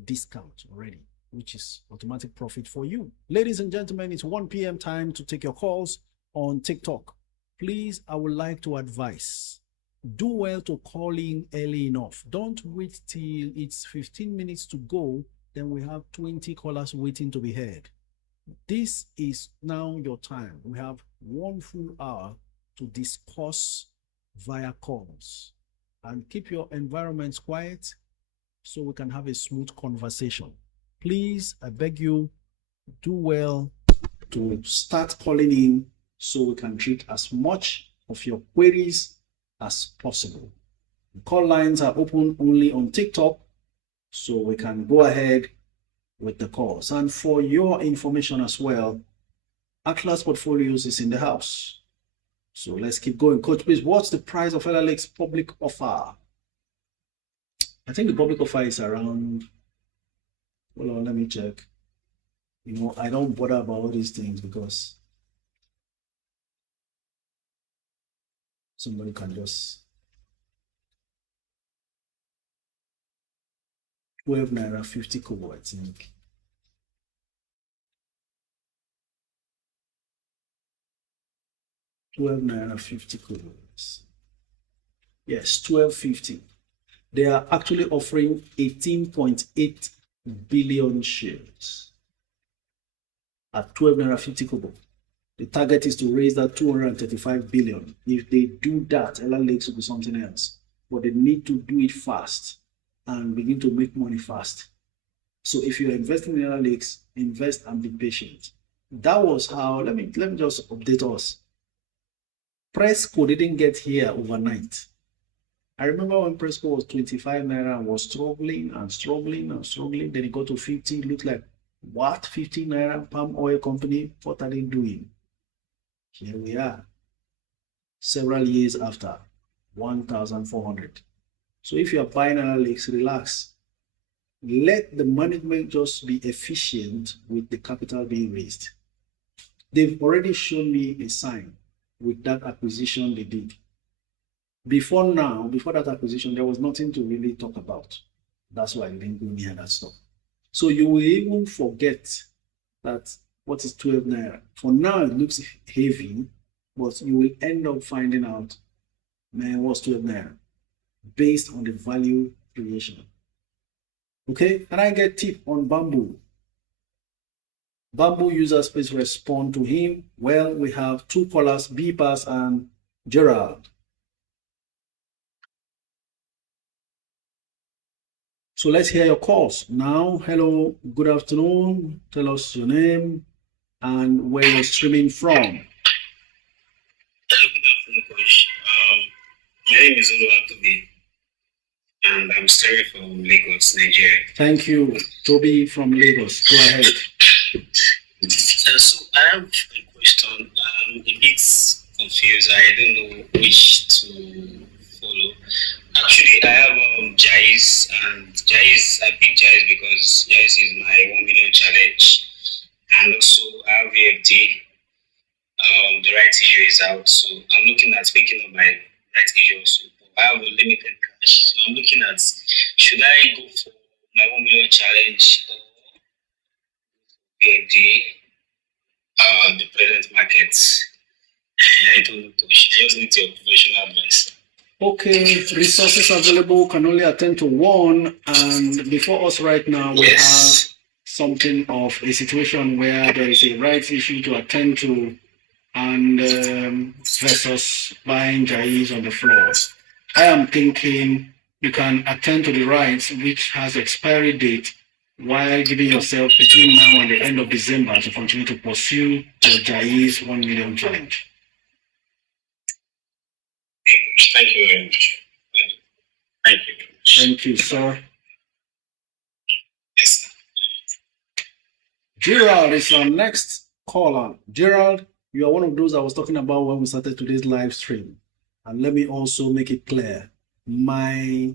discount already, which is automatic profit for you. Ladies and gentlemen, it's 1 p.m. time to take your calls on TikTok. Please, I would like to advise, do well to call in early enough. Don't wait till it's 15 minutes to go, then we have 20 callers waiting to be heard. This is now your time. We have 1 full hour to discuss via calls, and keep your environments quiet so we can have a smooth conversation. Please, I beg you, do well to start calling in so we can treat as much of your queries as possible. The call lines are open only on TikTok, so we can go ahead with the calls. And for your information as well, Atlas Portfolios is in the house. So let's keep going. Coach, please, what's the price of LLX public offer? I think the public offer is around, hold on, let me check. You know, I don't bother about all these things because somebody can just 12 naira 50 kobo, I think. naira 50 kobo. Yes, 12.50. They are actually offering 18.8 billion shares at 12 naira 50 kobo. The target is to raise that 235 billion. If they do that, LLX will be something else. But they need to do it fast and begin to make money fast. So if you're investing in LLX, invest and be patient. That was how, let me just update us. Presco didn't get here overnight. I remember when Presco was 25 naira and was struggling and struggling and struggling. Then it got to 50. It looked like, what? 50 naira palm oil company? What are they doing? Here we are, several years after, 1,400. So if you are buying LLX, relax. Let the management just be efficient with the capital being raised. They've already shown me a sign with that acquisition they did. Before that acquisition, there was nothing to really talk about. That's why I didn't go near that stuff. So you will even forget that what is 12 naira. For now, it looks heavy, but you will end up finding out, man, what's 12 naira based on the value creation. Okay, can I get tip on Bamboo? Bamboo users, please respond to him. Well, we have 2 callers, Beepers and Gerald. So let's hear your calls. Now, hello, good afternoon. Tell us your name and where you're streaming from. Hello, good afternoon, Coach. My name is Oluwatobi, and I'm streaming from Lagos, Nigeria. Thank you, Toby from Lagos. Go ahead. So I have a question. I'm a bit confused. I don't know which to follow. Actually, I have Jais, and Jais, I picked Jais because Jais is my 1 million challenge, and also I have VFD. The right issue is out, so I'm looking at picking up my right issue also. I have a limited cash, so I'm looking at, should I go for my 1 million challenge or VFD, the present market? I don't know, Coach. I just need your professional advice. Okay, resources available can only attend to one, and before us right now, we have something of a situation where there is a rights issue to attend to, and versus buying Jais on the floor. I am thinking you can attend to the rights which has expiry date while giving yourself between now and the end of December to continue to pursue your Jais 1 million challenge. Thank you very much. Thank you very much. Thank you, sir. Yes, sir. Gerald is our next caller. Gerald, you are one of those I was talking about when we started today's live stream. And let me also make it clear, my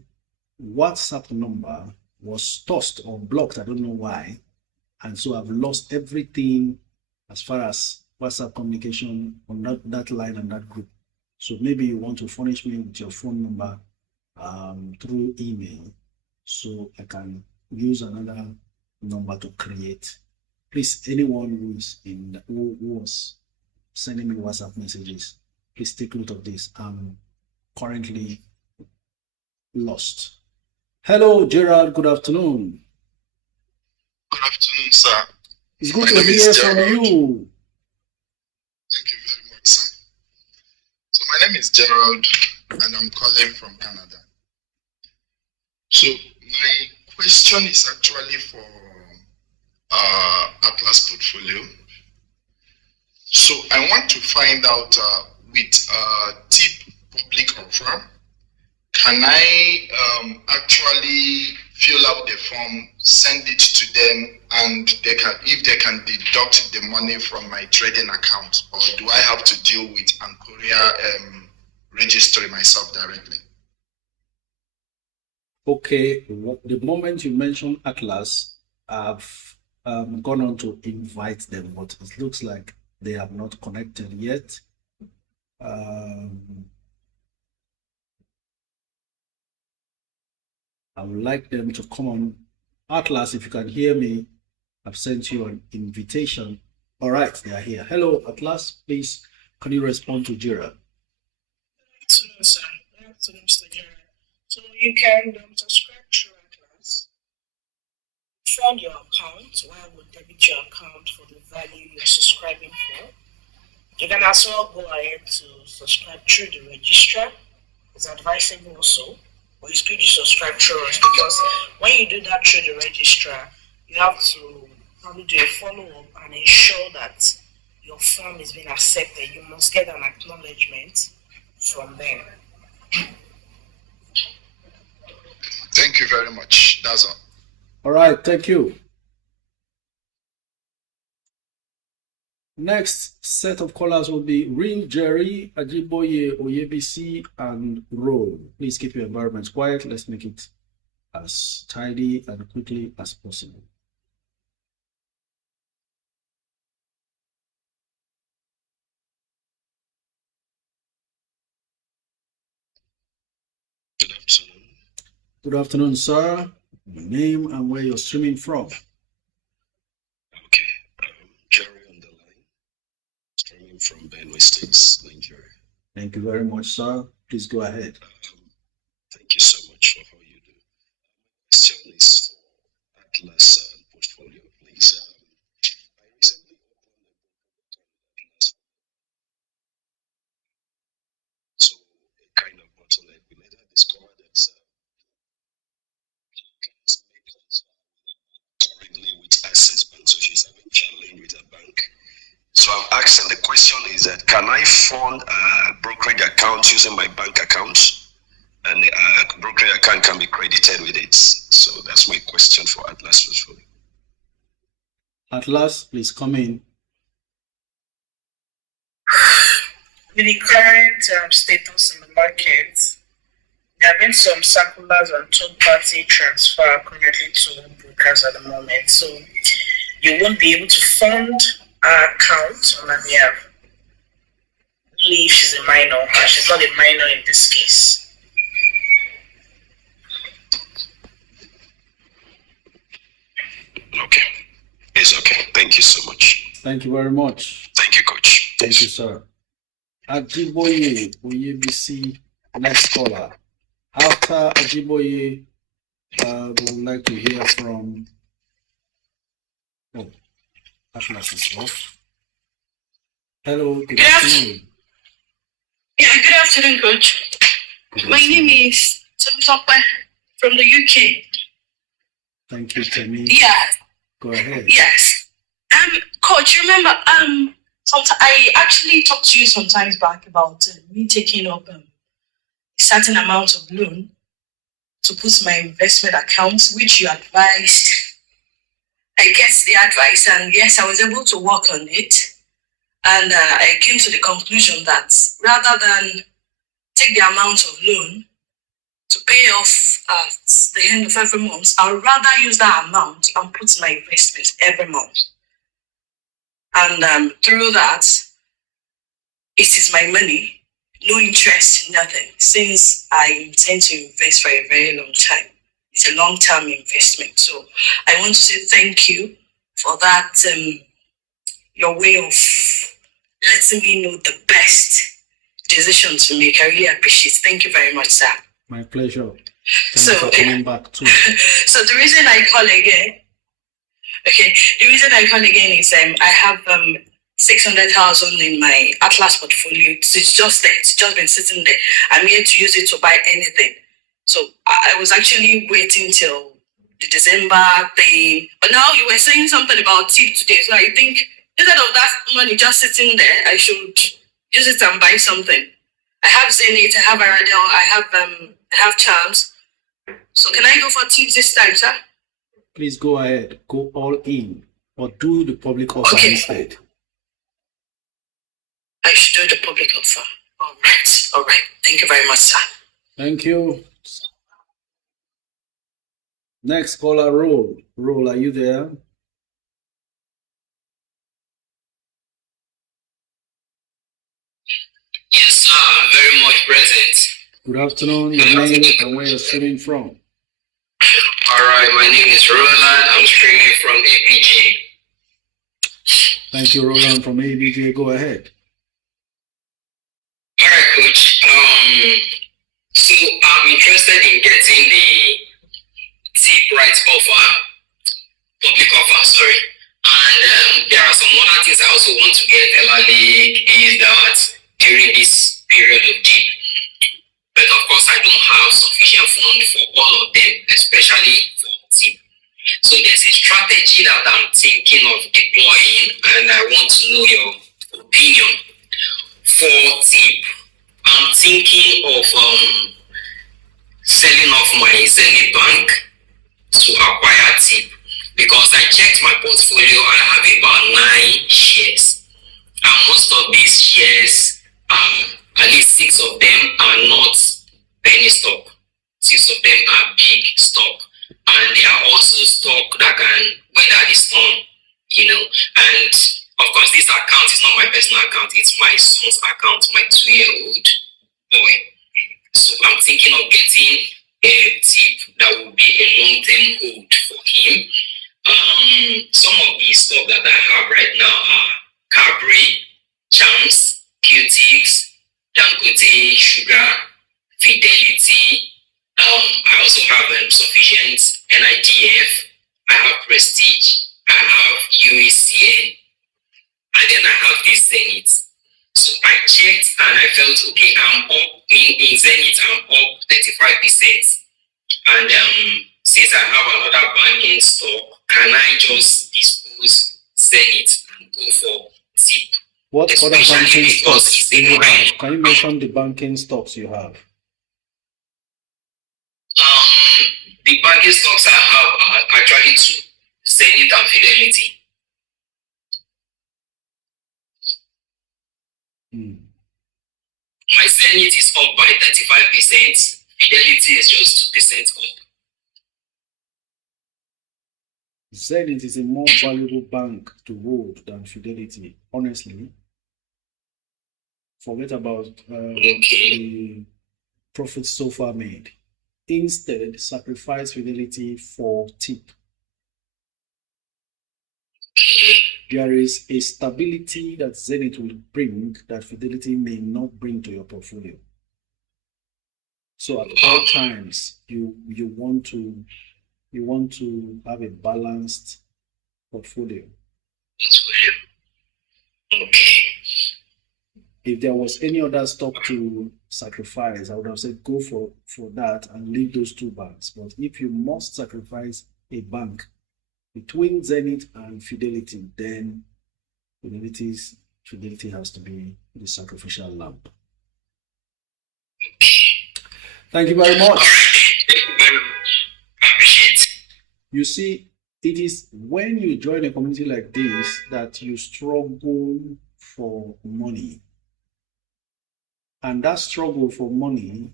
WhatsApp number was tossed or blocked. I don't know why. And so I've lost everything as far as WhatsApp communication on that line and that group. So maybe you want to furnish me with your phone number through email so I can use another number to create. Please, anyone who was sending me WhatsApp messages, please take note of this. I'm currently lost. Hello, Gerald. Good afternoon. Good afternoon, sir. It's good to hear from you. Thank you very much, sir. So my name is Gerald, and I'm calling from Canada. So my question is actually for Atlas portfolio. So I want to find out with tip public offer, can I actually fill out the form, send it to them, and if they can deduct the money from my trading account, or do I have to deal with an courier registry myself directly? Okay, the moment you mentioned Atlas, I've gone on to invite them, but it looks like they have not connected yet. I would like them to come on. Atlas, if you can hear me, I've sent you an invitation. All right, they are here. Hello, Atlas. Please, can you respond to Gerald? Good afternoon, sir. Good afternoon, Mr. Gerald. So you can subscribe through Atlas, fund your account, where would debit your account for the value you're subscribing for. You can as well go ahead to subscribe through the registrar. It's advisable also, but it's good you subscribe through us, because when you do that through the registrar, you have to probably do a follow-up and ensure that your form is being accepted. You must get an acknowledgement from them. Thank you very much. That's all. All right, thank you. Next set of callers will be Real Jerry, Ajiboye, Oyebisi, and Roll. Please keep your environments quiet. Let's make it as tidy and quickly as possible. Good afternoon. Good afternoon, sir. Your name and where you're streaming from. Okay, Jerry on the line, streaming from Benue State, Nigeria. Thank you very much, sir. Please go ahead. Thank you so much for how you do. Question is for Atlas portfolio, please. I recently opened a Atlas, so a kind of bottleneck. We later discovered that currently with Access Bank, so she's having challenge with her bank. So I'm asking, the question is that can I fund a brokerage account using my bank account, and the brokerage account can be credited with it? So that's my question for Atlas. Atlas, please come in. With the current status in the market, there have been some circulars on third-party transfer currently to brokers at the moment. So you won't be able to fund our account on her behalf. Only if she's a minor, and she's not a minor in this case. Okay. It's okay. Thank you so much. Thank you very much. Thank you, Coach. Thank you, sir. Ajiboye, Oyebisi, next caller. After Ajiboye, we would like to hear from Atlas is off. Hello, good afternoon. Yeah, good afternoon, Coach. My name is Temitope from the UK. Thank you, Temi. Yeah. Go ahead. Yes. Coach, remember, I actually talked to you some times back about me taking up a certain amount of loan to put my investment account, which you advised I get the advice, and yes, I was able to work on it. And I came to the conclusion that rather than take the amount of loan to pay off at the end of every month, I would rather use that amount and put my investment every month. And through that, it is my money, no interest, nothing, since I intend to invest for a very long time. It's a long-term investment. So I want to say thank you for that, your way of letting me know the best decision to make. I really appreciate it. Thank you very much, sir. My pleasure. Thanks for coming back too. So the reason I call again, is I have 600,000 in my Atlas portfolio. It's just there. It's just been sitting there. I'm here to use it to buy anything. So I was actually waiting till the December thing. But now you were saying something about tip today. So I think instead of that money just sitting there, I should use it and buy something. I have Zenith, I have Aradel, I have Charms. So can I go for tips this time, sir? Please go ahead. Go all in. Or do the public offer instead. I should do the public offer. All right. Thank you very much, sir. Thank you. Next caller, Roll. Roll, are you there? Yes, sir. I'm very much present. Good afternoon. Your name and where you're streaming from? All right. My name is Roland. I'm streaming from APG. Thank you, Roland from ABJ. Go ahead. All right, coach. So I'm interested in getting the tip rights offer, public offer, sorry. And there are some other things I also want to get, League, is that during this period of dip. But of course, I don't have sufficient funds for all of them, especially for tip. So there's a strategy that I'm thinking of deploying, and I want to know your opinion. For tip, I'm thinking of selling off my Zenith Bank to acquire tip, because I checked my portfolio. I have about 9 shares, and most of these shares, at least 6 of them are not penny stock. 6 of them are big stock, and they are also stock that can weather the storm, And of course, this account is not my personal account; it's my son's account, my 2-year-old boy. So I'm thinking of getting a tip that will be a long-term hold for him. Some of the stuff that I have right now are Cadbury, Charms, Q-Tips, Dangote, Sugar, Fidelity. I also have sufficient NIDF. I have Prestige. I have UACN. And then I have this Zenith. So I checked and I felt, okay, I'm up in Zenith, I'm up 35%. And since I have another banking stock, can I just dispose Zenith and go for tip? What other banking stocks do you have? Can you mention mention the banking stocks you have? The banking stocks I have are actually 2, Zenith and Fidelity. My Zenith is up by 35%. Fidelity is just 2% up. Zenith is a more valuable bank to hold than Fidelity, honestly. Forget about the profits so far made. Instead, sacrifice Fidelity for tip. There is a stability that Zenith will bring that Fidelity may not bring to your portfolio. So at all times, you want to have a balanced portfolio. Okay. If there was any other stock to sacrifice, I would have said go for that and leave those 2 banks. But if you must sacrifice a bank between Zenith and Fidelity, then Fidelity has to be the sacrificial lamb. Thank you very much. Thank you very much. I appreciate it. You see, it is when you join a community like this that you struggle for money. And that struggle for money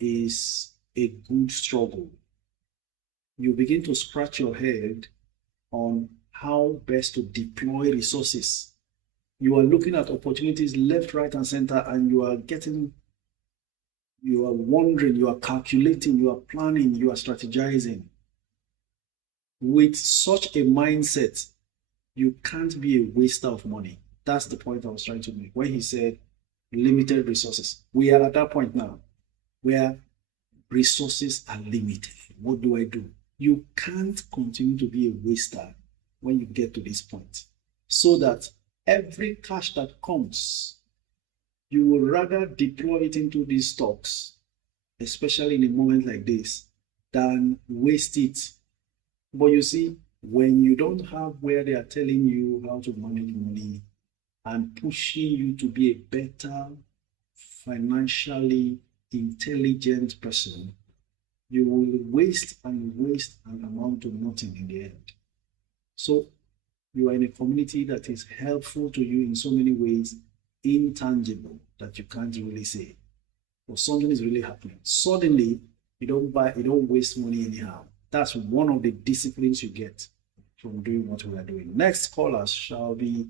is a good struggle. You begin to scratch your head on how best to deploy resources. You are looking at opportunities left, right, and center, and you are wondering, you are calculating, you are planning, you are strategizing. With such a mindset, you can't be a waster of money. That's the point I was trying to make when he said limited resources. We are at that point now where resources are limited. What do I do? You can't continue to be a waster when you get to this point. So that every cash that comes, you will rather deploy it into these stocks, especially in a moment like this, than waste it. But you see, when you don't have where they are telling you how to manage money and pushing you to be a better, financially intelligent person, you will waste and amount to nothing in the end. So you are in a community that is helpful to you in so many ways, intangible, that you can't really say. But something is really happening. Suddenly, you don't waste money anyhow. That's one of the disciplines you get from doing what we are doing. Next callers shall be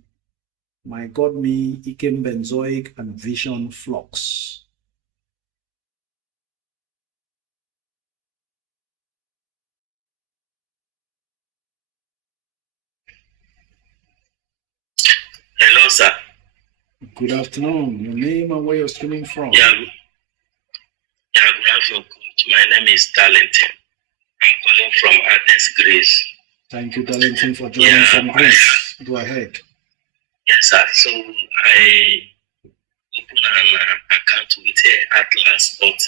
My God Me, Ikem Benzoic, and Vision Flux. Hello, sir. Good afternoon. Your name and where you're streaming from? Yeah, good afternoon, coach. My name is Talentin. I'm calling from Artes Grace. Thank you, Talentin, for joining from Grace. Go ahead. Yes, sir. So I opened an account with Atlas, but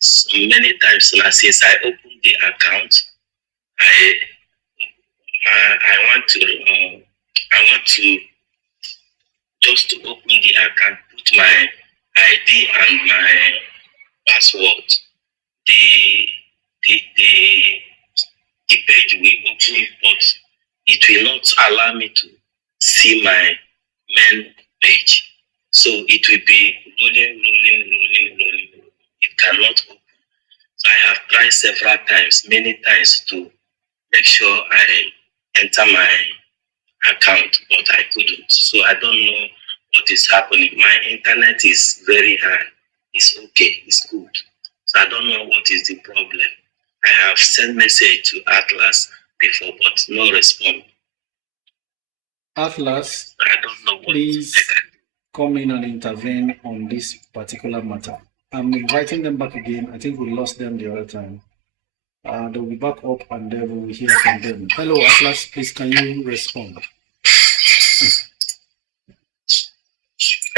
so many times now since I opened the account, I want to just to open the account, put my ID and my password. The page will open, but it will not allow me to see my main page. So it will be rolling. It cannot open. So I have tried several times, many times, to make sure I enter my account, but I couldn't. So I don't know what is happening. My internet is very high. It's okay. It's good. So I don't know what is the problem. I have sent message to Atlas before, but no response. Atlas, I don't know what please come in and intervene on this particular matter. I'm inviting them back again. I think we lost them the other time. They'll be back up and then we will hear from them. Hello, Atlas, please can you respond?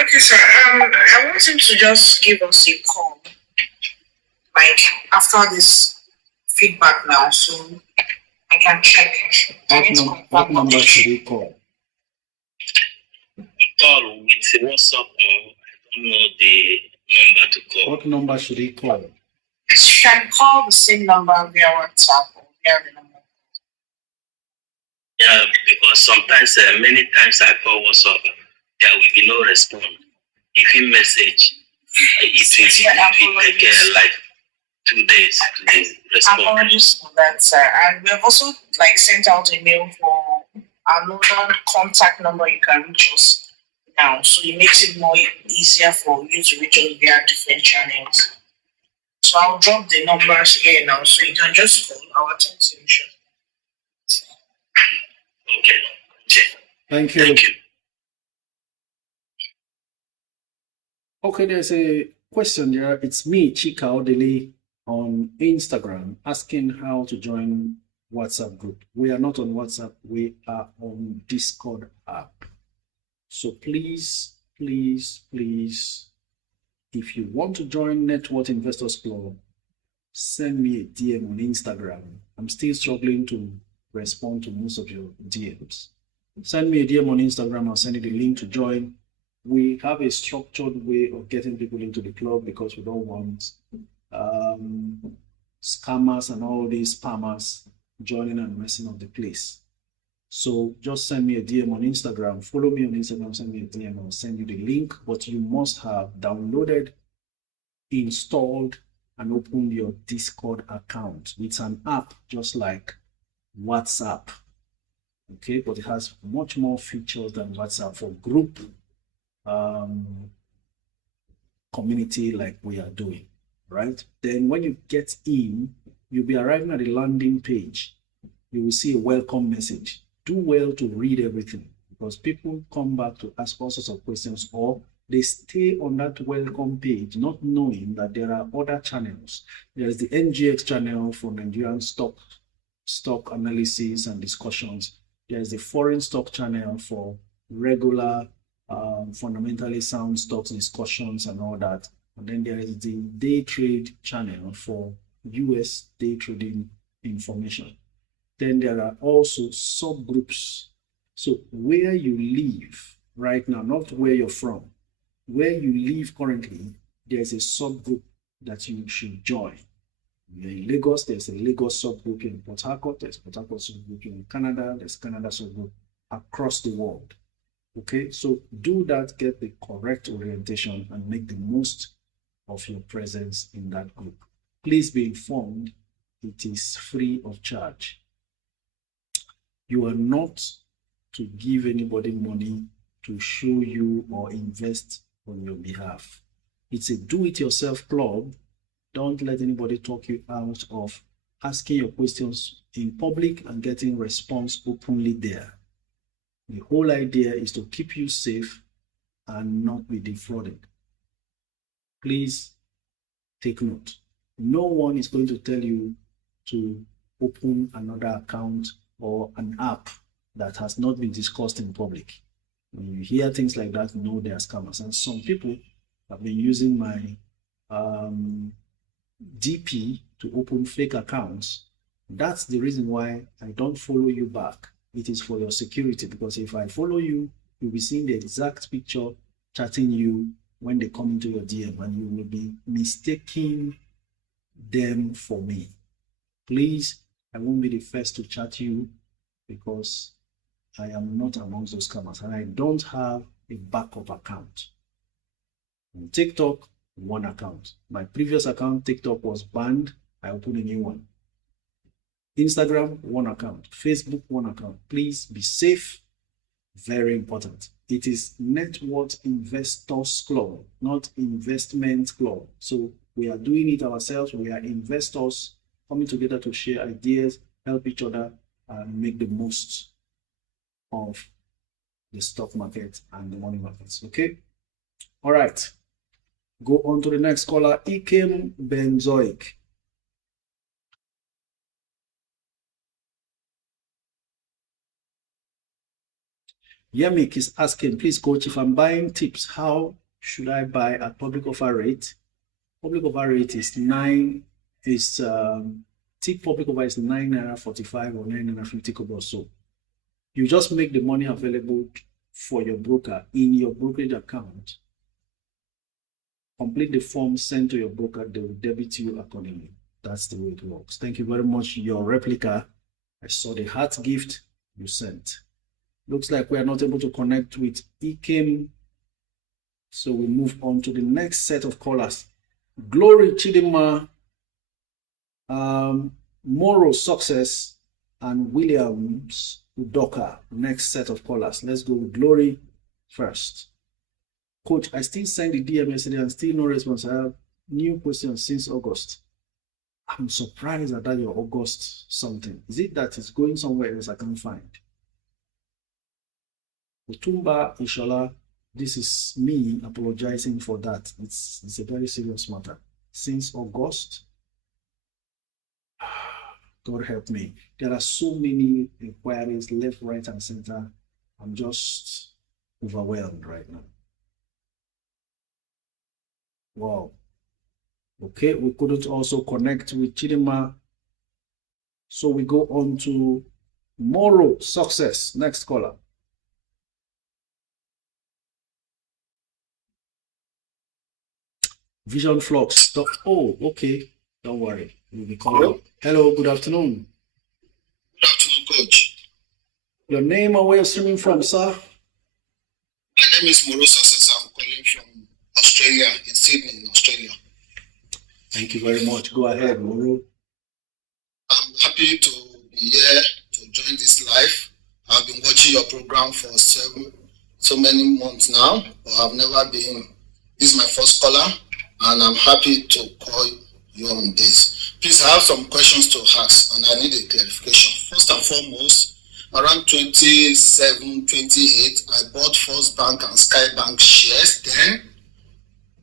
Okay, sir. I want him to just give us a call, like after this feedback now, so I can check. What number should he call? Call with WhatsApp, or I don't know the number to call. What number should he call? You can call the same number via WhatsApp or via the number. Yeah, because sometimes, many times I call WhatsApp, there will be no response. Even message, it will take like 2 days to respond. Apologies for that, sir. And we have also sent out a mail for another contact number you can reach us now, so it makes it more easier for you to reach us via different channels. So I'll drop the numbers here now, so you can just call our team solution. Okay. Thank you. Thank you. Okay, there's a question there. It's me, Chika Odele, on Instagram, asking how to join WhatsApp group. We are not on WhatsApp. We are on Discord app. So please, if you want to join Network Investors Club, send me a DM on Instagram. I'm still struggling to respond to most of your DMs. Send me a DM on Instagram. I'll send you the link to join. We have a structured way of getting people into the club because we don't want scammers and all these spammers joining and messing up the place. So just send me a DM on Instagram, follow me on Instagram, send me a DM, I'll send you the link, but you must have downloaded, installed, and opened your Discord account. It's an app just like WhatsApp, okay, but it has much more features than WhatsApp for group community like we are doing, right? Then when you get in, you'll be arriving at the landing page. You will see a welcome message. Do well to read everything, because people come back to ask all sorts of questions, or they stay on that welcome page not knowing that there are other channels. There's the NGX channel for Nigerian stock analysis and discussions. There's the foreign stock channel for regular fundamentally sound stocks discussions and all that. And then there is the day trade channel for US day trading information. Then there are also subgroups. So where you live right now, not where you're from, where you live currently, there's a subgroup that you should join. You're in Lagos, there's a Lagos subgroup. In Port Harcourt, there's Port Harcourt subgroup. In Canada, there's Canada subgroup. Across the world. Okay, so do that, get the correct orientation, and make the most of your presence in that group. Please be informed, it is free of charge. You are not to give anybody money to show you or invest on your behalf. It's a do-it-yourself club. Don't let anybody talk you out of asking your questions in public and getting response openly there. The whole idea is to keep you safe and not be defrauded. Please take note. No one is going to tell you to open another account or an app that has not been discussed in public. When you hear things like that, know they are scammers. And some people have been using my DP to open fake accounts. That's the reason why I don't follow you back. It is for your security, because if I follow you, you'll be seeing the exact picture chatting you when they come into your DM, and you will be mistaking them for me. Please, I won't be the first to chat you, because I am not amongst those scammers, and I don't have a backup account. On TikTok, one account. My previous account, TikTok, was banned. I opened a new one. Instagram, one account. Facebook, one account. Please be safe. Very important. It is Net Worth Investors Club, not Investment Club. So we are doing it ourselves. We are investors coming together to share ideas, help each other, and make the most of the stock market and the money markets. Okay? All right. Go on to the next caller, Ikem Benzoic. Yemik is asking, please coach, if I'm buying tips, how should I buy at public offer rate? Public offer rate is tip public offer is 9.45 or 9.50 kobo or so. You just make the money available for your broker in your brokerage account. Complete the form, sent to your broker, they will debit you accordingly. That's the way it works. Thank you very much. Your replica, I saw the heart gift you sent. Looks like we are not able to connect with Ikem. So we move on to the next set of callers. Glory Chidima, Moro Success, and Williams Udoka. Next set of callers. Let's go with Glory first. Coach, I still sent the DM yesterday and still no response. I have new questions since August. I'm surprised at that your August something. Is it that it's going somewhere else I can't find? Utumba Inshallah, this is me apologizing for that. It's a very serious matter. Since August, God help me. There are so many inquiries left, right, and center. I'm just overwhelmed right now. Wow. Okay, we couldn't also connect with Chidima. So we go on to Moro Success. Next caller. Vision Flux. Oh, okay. Don't worry. We'll be calling. Hello, good afternoon. Good afternoon, Coach. Your name and where you're streaming from, sir? My name is Morosa Sessa. I'm calling from Australia, in Sydney, in Australia. Thank you very much. Go ahead, Moro. I'm happy to be here to join this live. I've been watching your program for so many months now, but I've never been. This is my first caller, and I'm happy to call you on this. Please, I have some questions to ask, and I need a clarification. First and foremost, around 27, 28, I bought First Bank and Sky Bank shares. Then,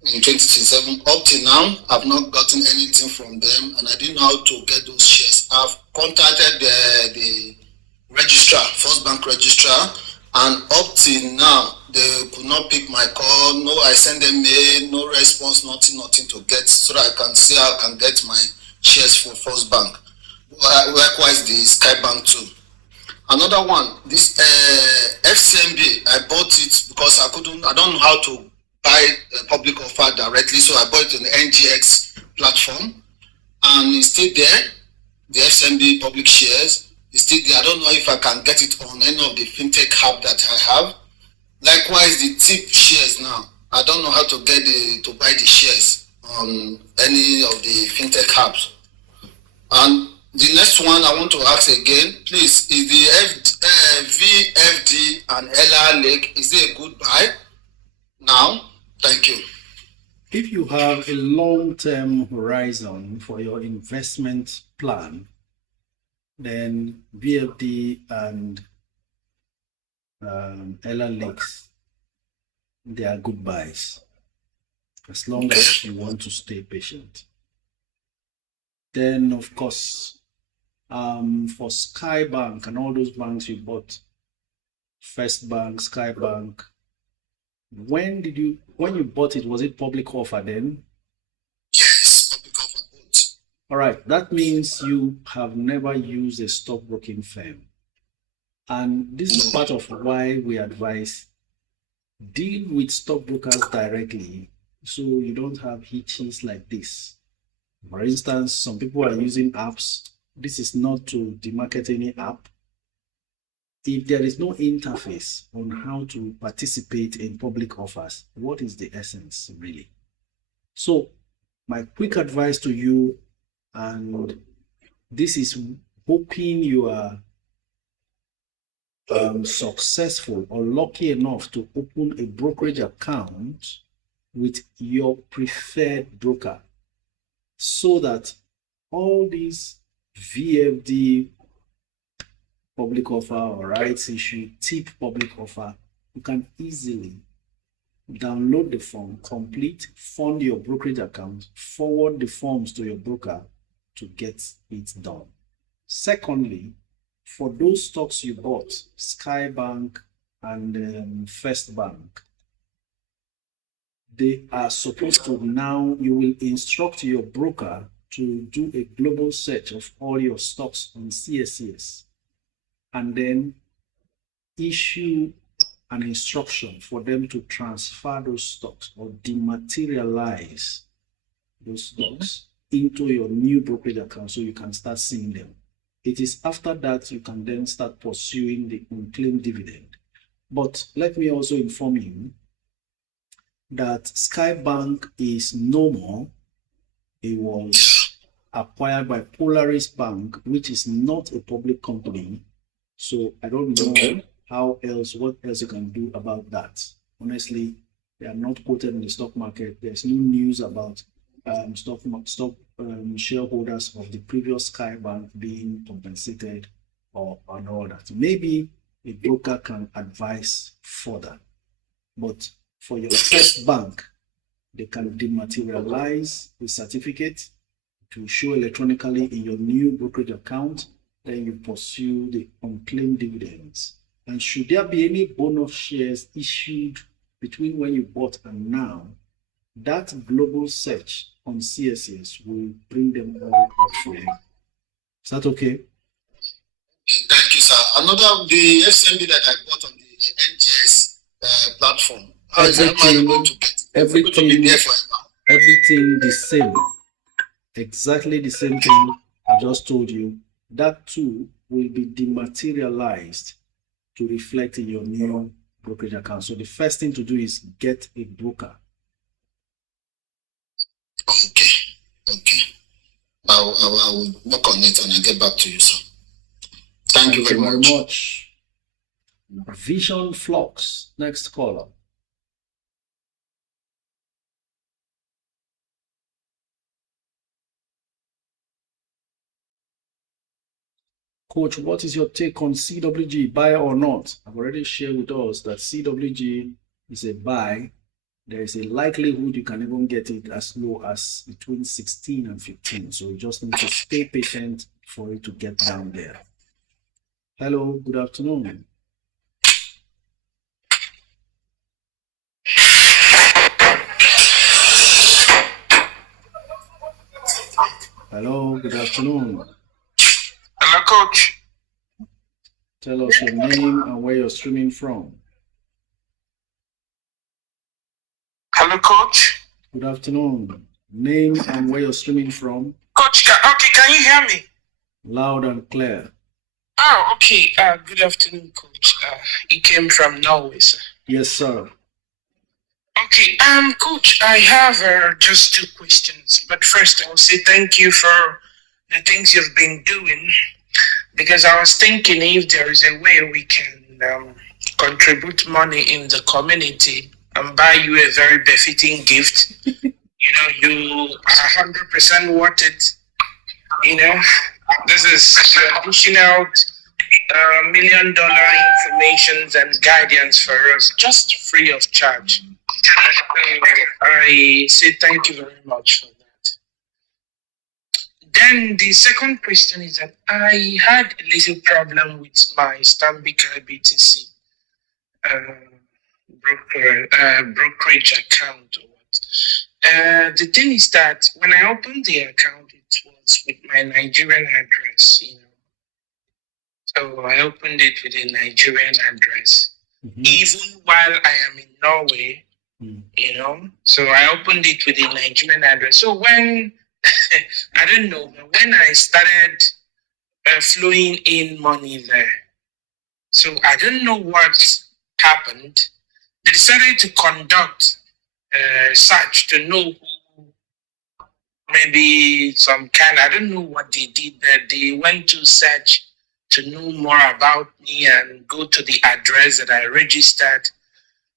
in 2027, up till now, I've not gotten anything from them, and I didn't know how to get those shares. I've contacted the registrar, First Bank registrar, and up till now, they could not pick my call. No, I sent them mail, no response, nothing to get, so that I can see how I can get my shares for First Bank. Likewise, the Sky Bank too. Another one, this FCMB, I bought it because I don't know how to buy a public offer directly, so I bought it on the NGX platform, and it's still there. The FCMB public shares is still there. I don't know if I can get it on any of the fintech app that I have. Likewise, the tip shares now, I don't know how to get to buy the shares on any of the fintech apps. And the next one I want to ask again, please, is the VFD and LR Lake, is it a good buy now? Thank you. If you have a long-term horizon for your investment plan, then VFD and LR Lakes, they are good buys, as long as you want to stay patient. Then, of course, for Sky Bank and all those banks you bought, First Bank, Sky Bank, when you bought it, was it public offer then? Yes, public offer both. All right, that means you have never used a stockbroking firm. And this is part of why we advise deal with stockbrokers directly, so you don't have hitches like this. For instance, some people are using apps. This is not to demarket any app. If there is no interface on how to participate in public offers, what is the essence really? So my quick advice to you, and this is hoping you are successful or lucky enough to open a brokerage account with your preferred broker, so that all these VFD public offer or rights issue, tip public offer, you can easily download the form, complete, fund your brokerage account, forward the forms to your broker to get it done. Secondly, for those stocks you bought, Sky Bank and First Bank, they are supposed to now, you will instruct your broker to do a global search of all your stocks on CSCS, and then issue an instruction for them to transfer those stocks or dematerialize those stocks into your new brokerage account so you can start seeing them. It is after that you can then start pursuing the unclaimed dividend. But let me also inform you that Sky Bank is no more. It was acquired by Polaris Bank, which is not a public company. So I don't know what else you can do about that. Honestly, they are not quoted in the stock market. There's no news about stock shareholders of the previous Sky Bank being compensated or all that. Maybe a broker can advise further. But for your First Bank, they can dematerialize the certificate to show electronically in your new brokerage account. Then you pursue the unclaimed dividends. And should there be any bonus shares issued between when you bought and now, that global search on CSCS will bring them all up for you. Is that okay? Thank you, sir. The FCMB that I bought on the NGS platform, how is that going to get it? Everything, going to be there forever? Everything the same. Exactly the same thing I just told you. That too will be dematerialized to reflect in your new brokerage account. So the first thing to do is get a broker. Okay. I will work on it and I'll get back to you, sir. Thank you very much. Vision Flux, next caller. Coach, what is your take on CWG, buy or not? I've already shared with us that CWG is a buy. There is a likelihood you can even get it as low as between 16 and 15. So you just need to stay patient for it to get down there. Hello, good afternoon. Hello, good afternoon. Hello, Coach. Tell us your name and where you're streaming from. Hello, Coach. Good afternoon. Name and where you're streaming from. Coach, can you hear me? Loud and clear. Oh, okay. Good afternoon, Coach. It came from Novice. Yes, sir. Okay, Coach, I have just 2 questions. But first, I will say thank you for the things you've been doing, because I was thinking if there is a way we can contribute money in the community and buy you a very befitting gift. You are 100% worth it. This is pushing out $1 million information and guidance for us, just free of charge. I say thank you very much for that. Then the second question is that I had a little problem with my Stanbic IBTC brokerage account. The thing is that when I opened the account, it was with my Nigerian address, So I opened it with a Nigerian address, even while I am in Norway, So I opened it with a Nigerian address. So when, I don't know, when I started flowing in money there, so I don't know what happened. They decided to conduct a search to know who, maybe some kind, I don't know what they did there. They went to search to know more about me and go to the address that I registered.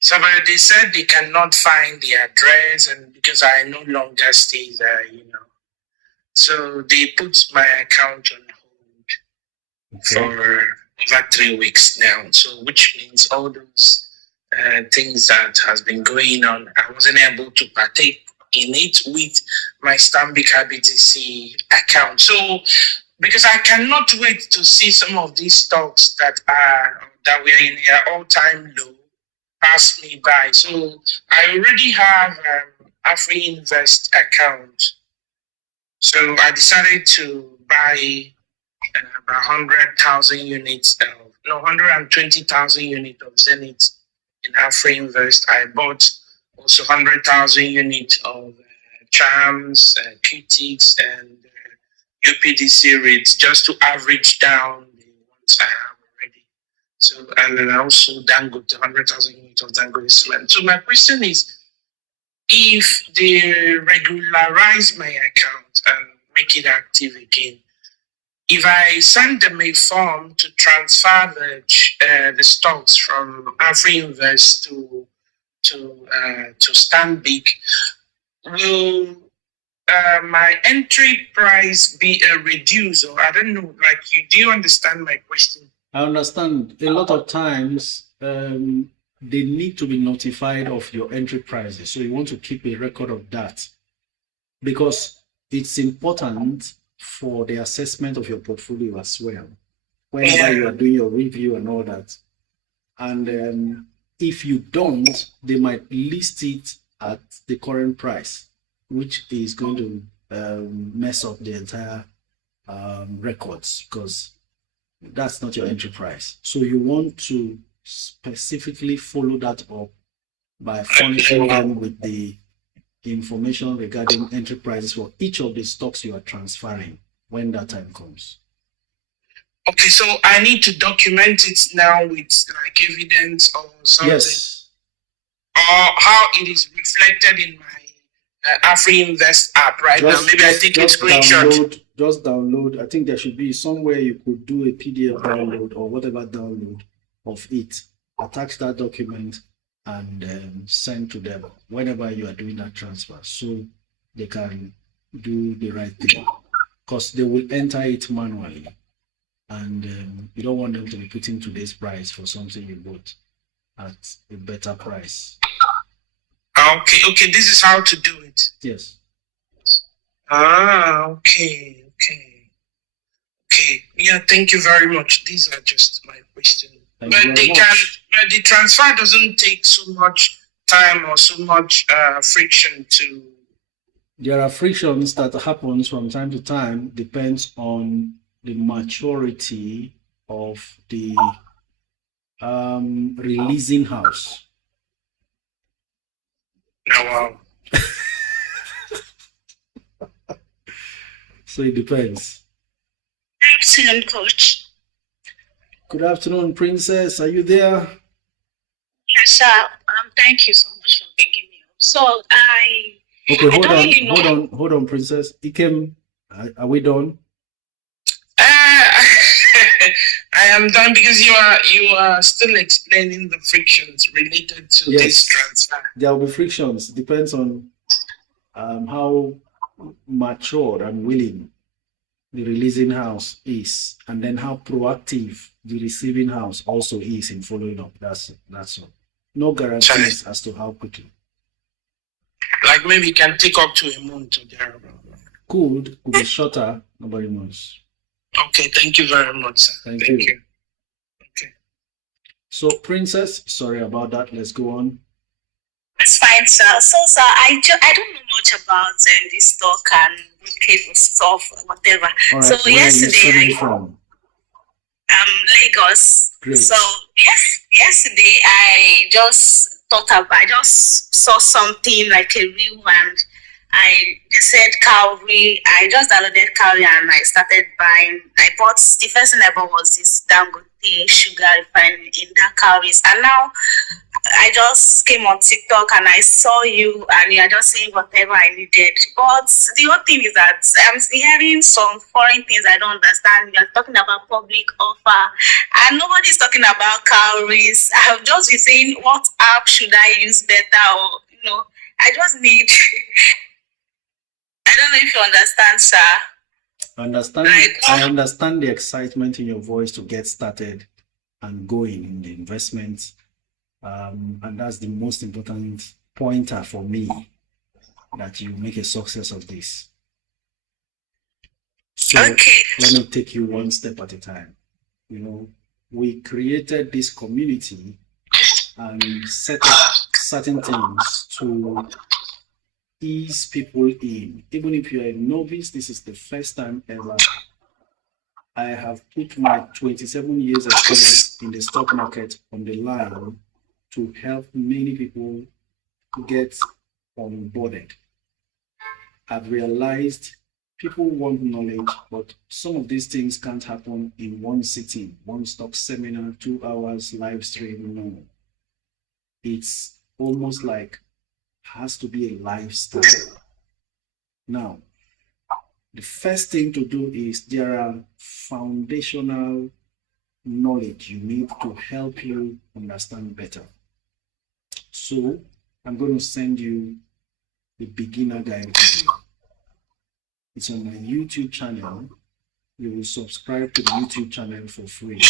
So but they said they cannot find the address, and because I no longer stay there, So they put my account on hold for over 3 weeks now. So which means all those things that has been going on, I wasn't able to partake in it with my Stanbic IBTC account. So because I cannot wait to see some of these stocks that were in their all-time low pass me by. So I already have AfriInvest account. So I decided to buy about 120,000 units of Zenith in AfriInvest. I bought also 100,000 units of Charms, QTix, and UPDC rates just to average down the ones I have already. So, and then also Dangote, 100,000 units of Dangote cement. So my question is, if they regularize my account and make it active again, if I send them a form to transfer the stocks from AfriInvest to Stanbic, will my entry price be reduced? Or I don't know. Do you understand my question? I understand. A lot of times, they need to be notified of your entry prices. So you want to keep a record of that, because it's important for the assessment of your portfolio as well, whenever you are doing your review and all that. And if you don't, they might list it at the current price, which is going to mess up the entire records, because that's not your entry price. So you want to specifically follow that up by furnishing them with the information regarding entry prices for each of the stocks you are transferring when that time comes. Okay, so I need to document it now with like evidence or something, Yes. or how it is reflected in my Afri Invest app right now. Maybe I take a screenshot. Just download. I think there should be somewhere you could do a PDF download or whatever download of it. Attach that document and send to them whenever you are doing that transfer, so they can do the right thing. Because they will enter it manually, and you don't want them to be putting today's price for something you bought at a better price. Okay, this is how to do it. Yes. Okay. Yeah, thank you very much. These are just my questions. But the transfer doesn't take so much time or so much friction to. There are frictions that happens from time to time, depends on the maturity of the releasing house. Oh, wow. So it depends. Good afternoon, Coach. Good afternoon, Princess. Are you there? Yes, sir. Thank you so much for picking me up. So Okay, hold on, Princess. Ikem, are we done? I am done because you are still explaining the frictions related to this transfer. There will be frictions. Depends on how mature and willing the releasing house is, and then how proactive the receiving house also is in following up. That's all. No guarantees as to how quickly. Like maybe it can take up to a month or thereabout. Could be shorter. Nobody knows. Okay, thank you very much, sir. Thank you. Okay. So, Princess, sorry about that. Let's go on. That's fine, sir. So, sir, I don't know much about this stock and cable stuff, whatever. All right. So yesterday, from? Lagos. Great. So yesterday I just saw something like a reel, and they said cowrie. I just downloaded cowrie and I started buying. I bought, the first thing I bought was this Dangote sugar refinery in that cowries, and now I just came on TikTok and I saw you and you are just saying whatever I needed. But the whole thing is that I'm hearing some foreign things I don't understand. You are talking about public offer and nobody's talking about cowries. I've just been saying what app should I use better, or I just need I don't know if you understand, sir. I understand the excitement in your voice to get started and going in the investments. And that's the most important pointer for me, that you make a success of this. So okay. Let me take you one step at a time. We created this community and set up certain things to ease people in. Even if you're a novice, this is the first time ever I have put my 27 years experience in the stock market on the line to help many people get onboarded. I've realized people want knowledge, but some of these things can't happen in one sitting, one stock seminar, 2 hours, live stream. No. It's almost like has to be a lifestyle. Now, the first thing to do is there are foundational knowledge you need to help you understand better. So I'm going to send you the beginner guide video. It's on my YouTube channel. You will subscribe to the YouTube channel for free.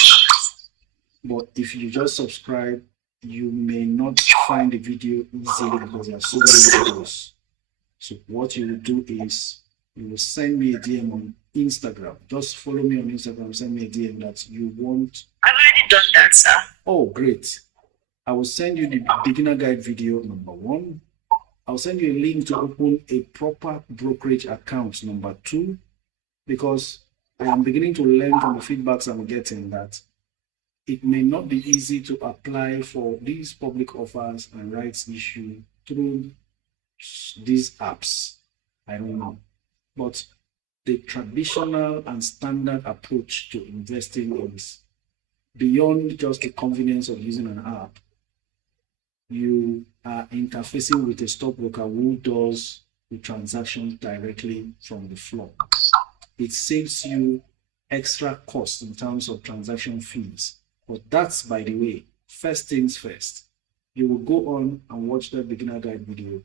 But if you just subscribe, you may not find the video easily because there are so many videos. So what you will do is you will send me a DM on Instagram. Just follow me on Instagram, send me a DM that you want. I've already done that, sir. Oh, great. I will send you the beginner guide video number 1. I'll send you a link to open a proper brokerage account number 2, because I am beginning to learn from the feedbacks I'm getting that it may not be easy to apply for these public offers and rights issue through these apps. I don't know. But the traditional and standard approach to investing is beyond just the convenience of using an app. You are interfacing with a stockbroker who does the transactions directly from the floor. It saves you extra costs in terms of transaction fees. But that's, by the way, first things first. You will go on and watch that beginner guide video.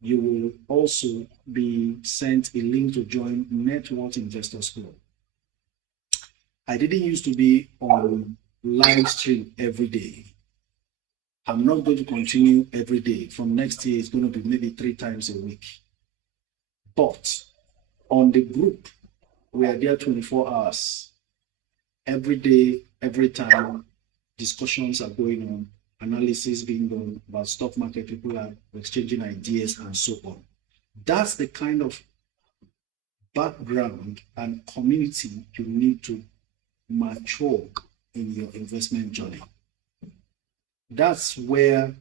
You will also be sent a link to join Network Investors Club. I didn't used to be on Livestream every day. I'm not going to continue every day. From next year, it's going to be maybe 3 times a week. But on the group, we are there 24 hours. Every day, every time, discussions are going on, analysis being done about stock market, people are exchanging ideas and so on. That's the kind of background and community you need to mature in your investment journey. That's where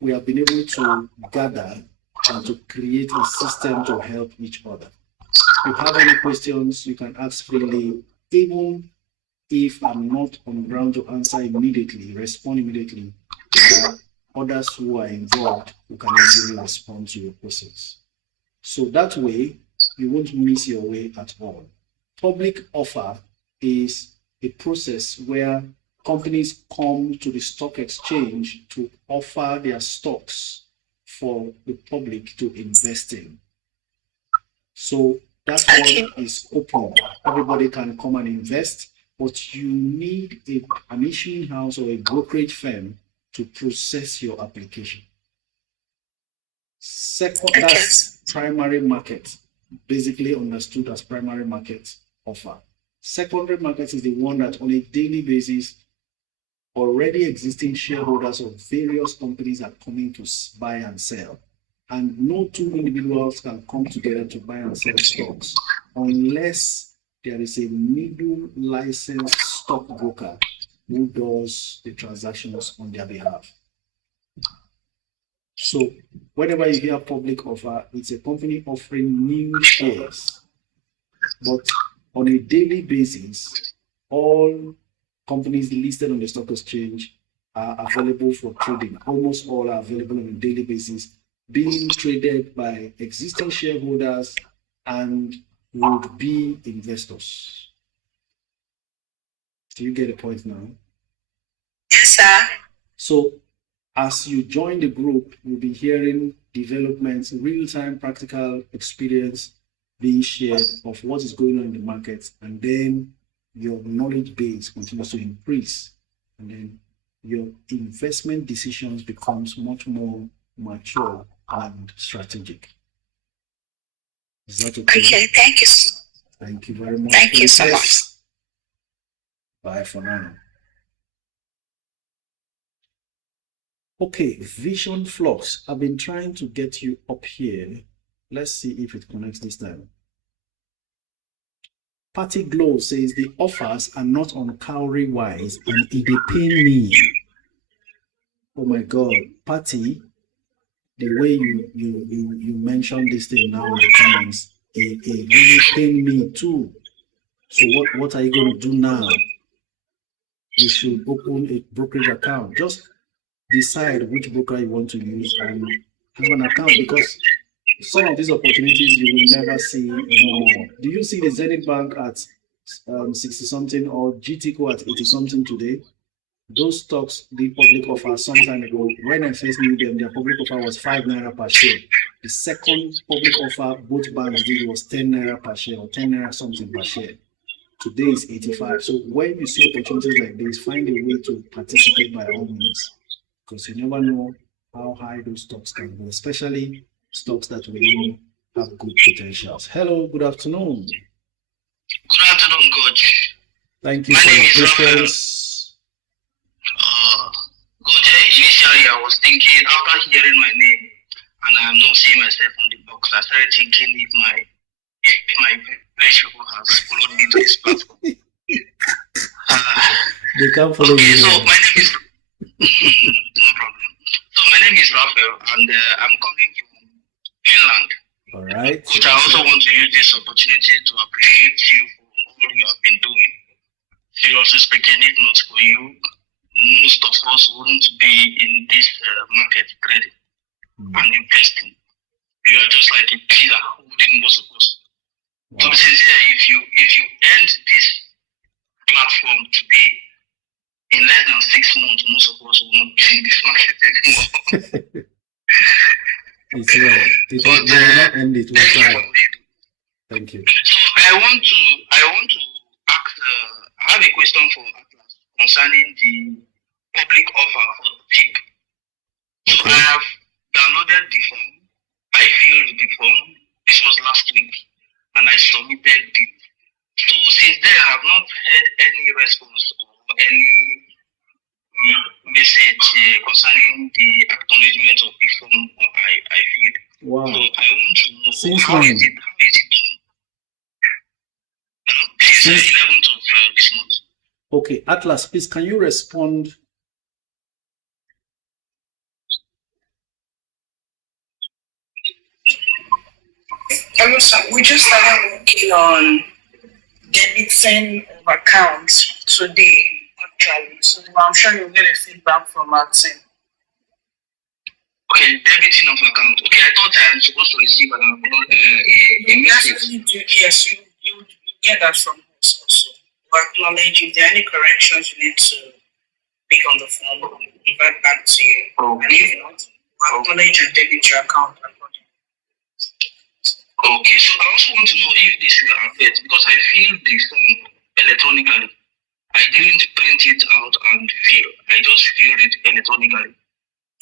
we have been able to gather and to create a system to help each other. If you have any questions, you can ask freely. Even if I'm not on ground to answer immediately, respond immediately, there are others who are involved who can easily respond to your questions. So that way, you won't miss your way at all. Public offer is a process where companies come to the stock exchange to offer their stocks for the public to invest in. So that one is open. Everybody can come and invest, but you need an issuing house or a brokerage firm to process your application. Second, that's primary market, basically understood as primary market offer. Secondary market is the one that on a daily basis, already existing shareholders of various companies are coming to buy and sell. And no two individuals can come together to buy and sell stocks unless there is a middle licensed stockbroker who does the transactions on their behalf. So whenever you hear public offer, it's a company offering new shares. But on a daily basis, all companies listed on the stock exchange are available for trading. Almost all are available on a daily basis, being traded by existing shareholders and would-be investors. Do you get the point now? Yes, sir. So as you join the group, you'll be hearing developments, real-time practical experience being shared of what is going on in the market, and then your knowledge base continues to increase, and then your investment decisions becomes much more mature and strategic. Is that okay? Okay, thank you. Thank you very much. Thank you so much. Bye for now. Okay, Vision Flux. I've been trying to get you up here. Let's see if it connects this time. Patty Glow says the offers are not on cowrie wise and it dey pain me. Oh my God, Patty, the way you mentioned this thing now in the comments, it really pain me too. So what are you going to do now? You should open a brokerage account. Just decide which broker you want to use and have an account, because some of these opportunities you will never see no more. Do you see the Zenith Bank at 60 something or GTCO at 80 something today? Those stocks did public offer some time ago. When I first knew them, their public offer was 5 naira per share. The second public offer both banks did was 10 naira per share or 10 naira something per share. Today is 85. So when you see opportunities like this, find a way to participate by all means, because you never know how high those stocks can go, especially stocks that we know have good potentials. Hello, good afternoon. Good afternoon, Coach. Thank you for your patience. Coach, initially I was thinking, after hearing my name, and I'm not seeing myself on the box, I started thinking if my village people has followed me to this platform. They can't follow you. So my name is no problem. So my name is Raphael, and I'm coming from Finland. All right. Coach, I also want to use this opportunity to appreciate you for all you have been doing. Seriously speaking, if not for you, most of us wouldn't be in this market trading and investing. You are just like a pillar holding most of us. To be sincere, if you end this platform today, in less than 6 months, most of us will not be in this market anymore. It's well. It will not end it. We'll try. Thank you. So I want to ask. I have a question for Atlas concerning the public offer for the PIP. So I have downloaded the form. I filled the form. This was last week, and I submitted it. So since then, I have not had any response or any message concerning the acknowledgement of the form I filled. Wow. So I want to know Since how when? is it done? Since the 11th of this month. Okay, Atlas, please, can you respond? Hello, sir. We just started working on debiting of accounts today, actually. So I'm sure you'll get a feedback from our team. Okay, debiting of account. Okay, I thought I'm supposed to receive a message. Yes, you get that from us also. We'll acknowledge if there are any corrections you need to make on the form, we'll revert back to you. And if not, we'll acknowledge and debit your account accordingly. Okay, so I also want to know if this will affect, because I filled the form electronically. I didn't print it out and fill. I just filled it electronically.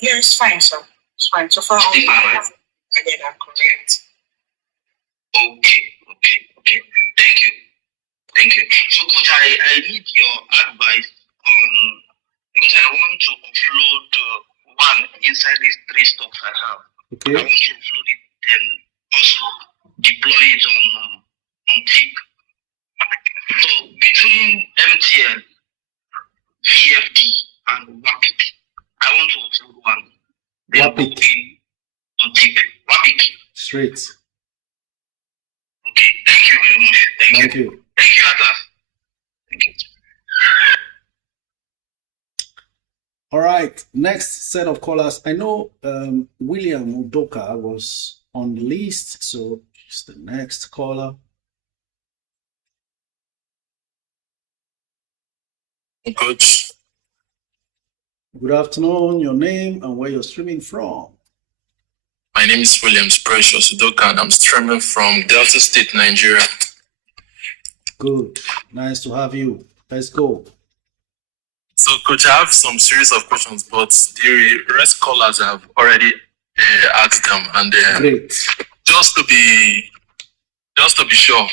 Yeah, it's fine, sir. It's fine. So far, all I did are correct. Okay. Thank you. So, Coach, I need your advice on, because I want to upload one inside these 3 stocks I have. Okay. I want to upload it and also deploy it on TIC. So, between MTL, VFD, and WAPIC, I want to upload one. Then WAPIC. go in on TIC. WAPIC. Straight. Okay, thank you very much. Thank you. Thank you, Atlas. Thank you. All right, next set of callers. I know William Udoka was on the list, so it's the next caller. Coach. Good afternoon, your name and where you're streaming from. My name is Williams Precious Udoka and I'm streaming from Delta State, Nigeria. Good, nice to have you. Let's go. So, Coach, I have some series of questions, but the rest callers have already asked them. And Great. just to be sure,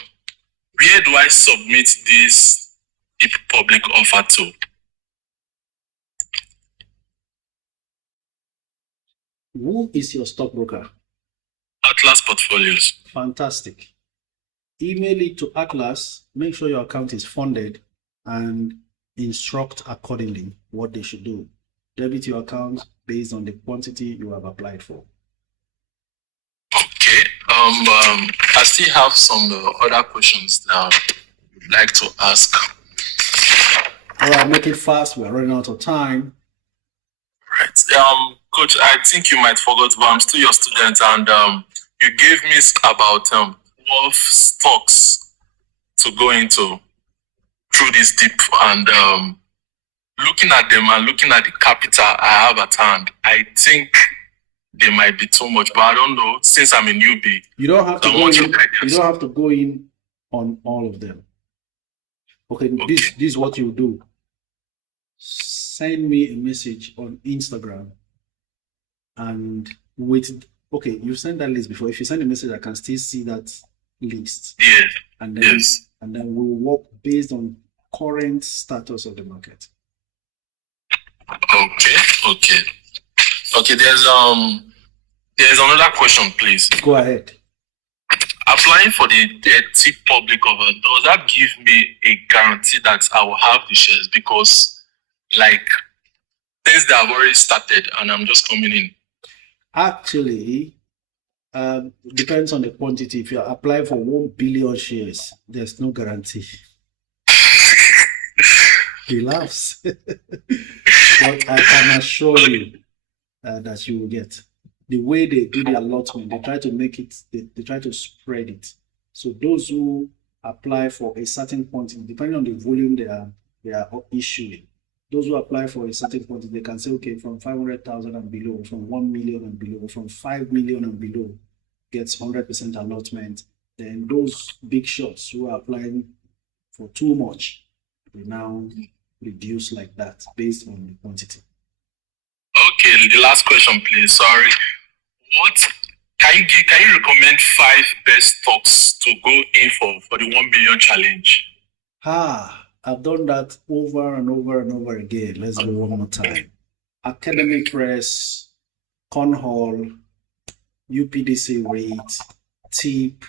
where do I submit this public offer to? Who is your stockbroker? Atlas Portfolios. Fantastic. Email it to Atlas, make sure your account is funded, and instruct accordingly what they should do. Debit your account based on the quantity you have applied for. Okay. I still have some other questions that I would like to ask. All right, make it fast. We're running out of time. Right. Coach, I think you might forget, but I'm still your student, and you gave me about 12 stocks to go into through this deep, and looking at them and looking at the capital I have at hand, I think they might be too much, but I don't know. Since I'm a newbie, You don't have to I go want in. your guidance. You don't have to go in on all of them. Okay, this is what you do. Send me a message on Instagram, and you send that list before. If you send a message, I can still see that list. Yes. And then Yes. and then we'll work based on current status of the market. Okay. There's another question, please. Go ahead. Applying for the TIP public offer, does that give me a guarantee that I will have the shares? Because, like, things that have already started and I'm just coming in. Actually, Depends on the quantity. If you apply for 1 billion shares, there's no guarantee. He laughs. But I can assure you that you will get. The way they do the allotment, they try to make it, they try to spread it. So those who apply for a certain quantity, depending on the volume they are issuing, those who apply for a certain quantity, they can say, okay, from 500,000 and below, from 1 million and below, from 5 million and below, gets 100% allotment. Then those big shots who are applying for too much, they now reduce like that based on the quantity. Okay, the last question, please. Sorry. What can you recommend 5 best stocks to go in for the 1 billion challenge? I've done that over and over and over again. Let's go one more time. Academic Press, Cornhall, UPDC Rate, TIP.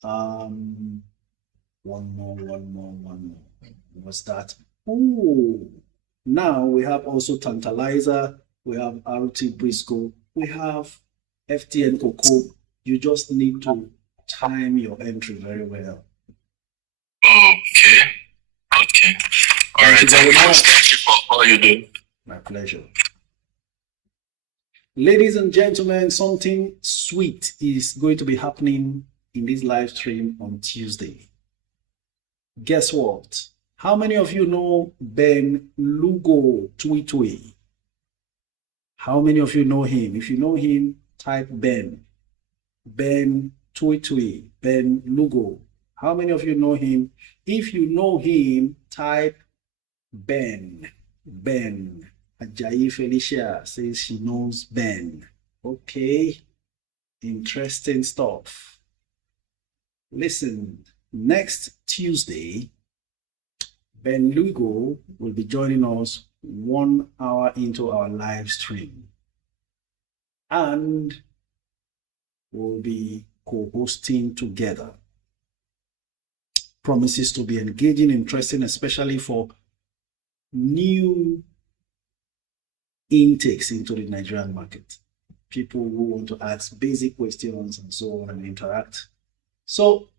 One more. What's that? Oh, now we have also Tantalizer. We have RT Briscoe. We have FTN Cocoa. You just need to time your entry very well. Okay. All right. Thank you for all you do. My pleasure. Ladies and gentlemen, something sweet is going to be happening in this live stream on Tuesday. Guess what? How many of you know Ben Lugo Tui? How many of you know him? If you know him, type Ben. Ben Tui, Ben Lugo. How many of you know him? If you know him, type Ben. Ben. Ajayi Felicia says she knows Ben. Okay. Interesting stuff. Listen, next Tuesday, Ben Lugo will be joining us 1 hour into our live stream. And we'll be co-hosting together. Promises to be engaging, interesting, especially for new intakes into the Nigerian market. People who want to ask basic questions and so on and interact. So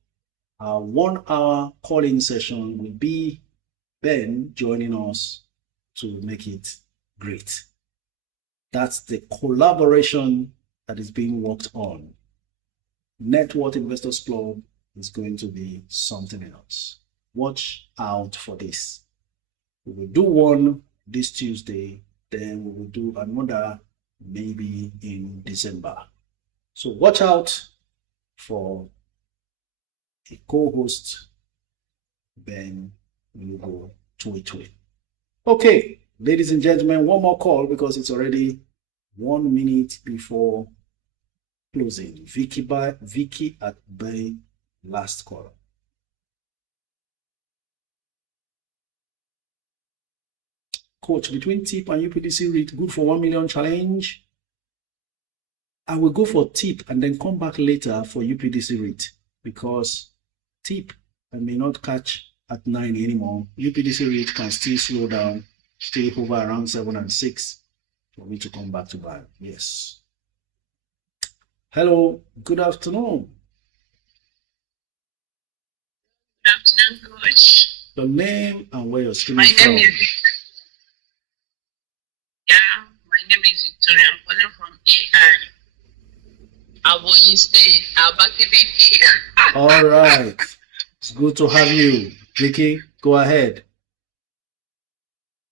our 1 hour call-in session will be Ben joining us to make it great. That's the collaboration that is being worked on. Network Investors Club is going to be something else. Watch out for this. We will do one this Tuesday, then we will do another maybe in December. So watch out for a co-host, Ben Lugo Tui. Okay, ladies and gentlemen, one more call because it's already 1 minute before closing. Vicky at Bay, last call. Coach, between TIP and UPDC rate, good for 1 million challenge. I will go for TIP and then come back later for UPDC rate because TIP I may not catch at 9 anymore. UPDC rate can still slow down, stay over around 7 and 6 for me to come back to buy. Yes. Hello, good afternoon. Good afternoon, Coach. Your name and where you're streaming from? My name is Victoria. I'm calling from AI. Abonyi State, Abakebeke. All right. It's good to have you. Vicky, go ahead.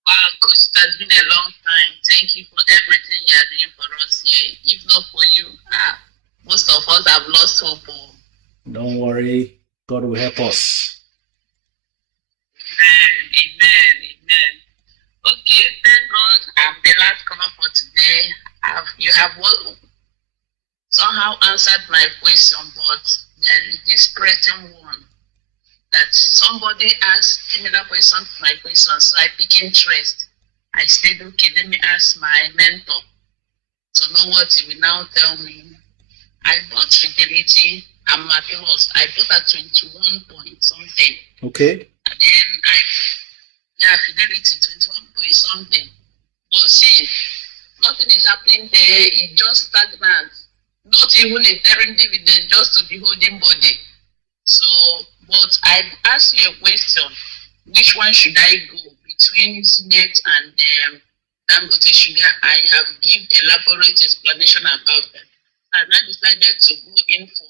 Wow, Coach, it has been a long time. Thank you for everything you are doing for us here. If not for you, most of us have lost hope. Don't worry. God will help us. Amen. Okay, thank God. I'm the last caller for today. You have somehow answered my question, but there is this pressing one that somebody asked similar question to my question, so I pick interest. I said, okay, let me ask my mentor to know what he will now tell me. I bought Fidelity. I'm at loss. I bought at 21 point something. Okay. And then I bought, Fidelity 21 point something. But see, nothing is happening there. It just stagnant. not even interim dividend, just to the holding body. So, but I asked you a question: which one should I go between Zenith and Dangote Sugar? I have given elaborate explanation about that, and I decided to go in for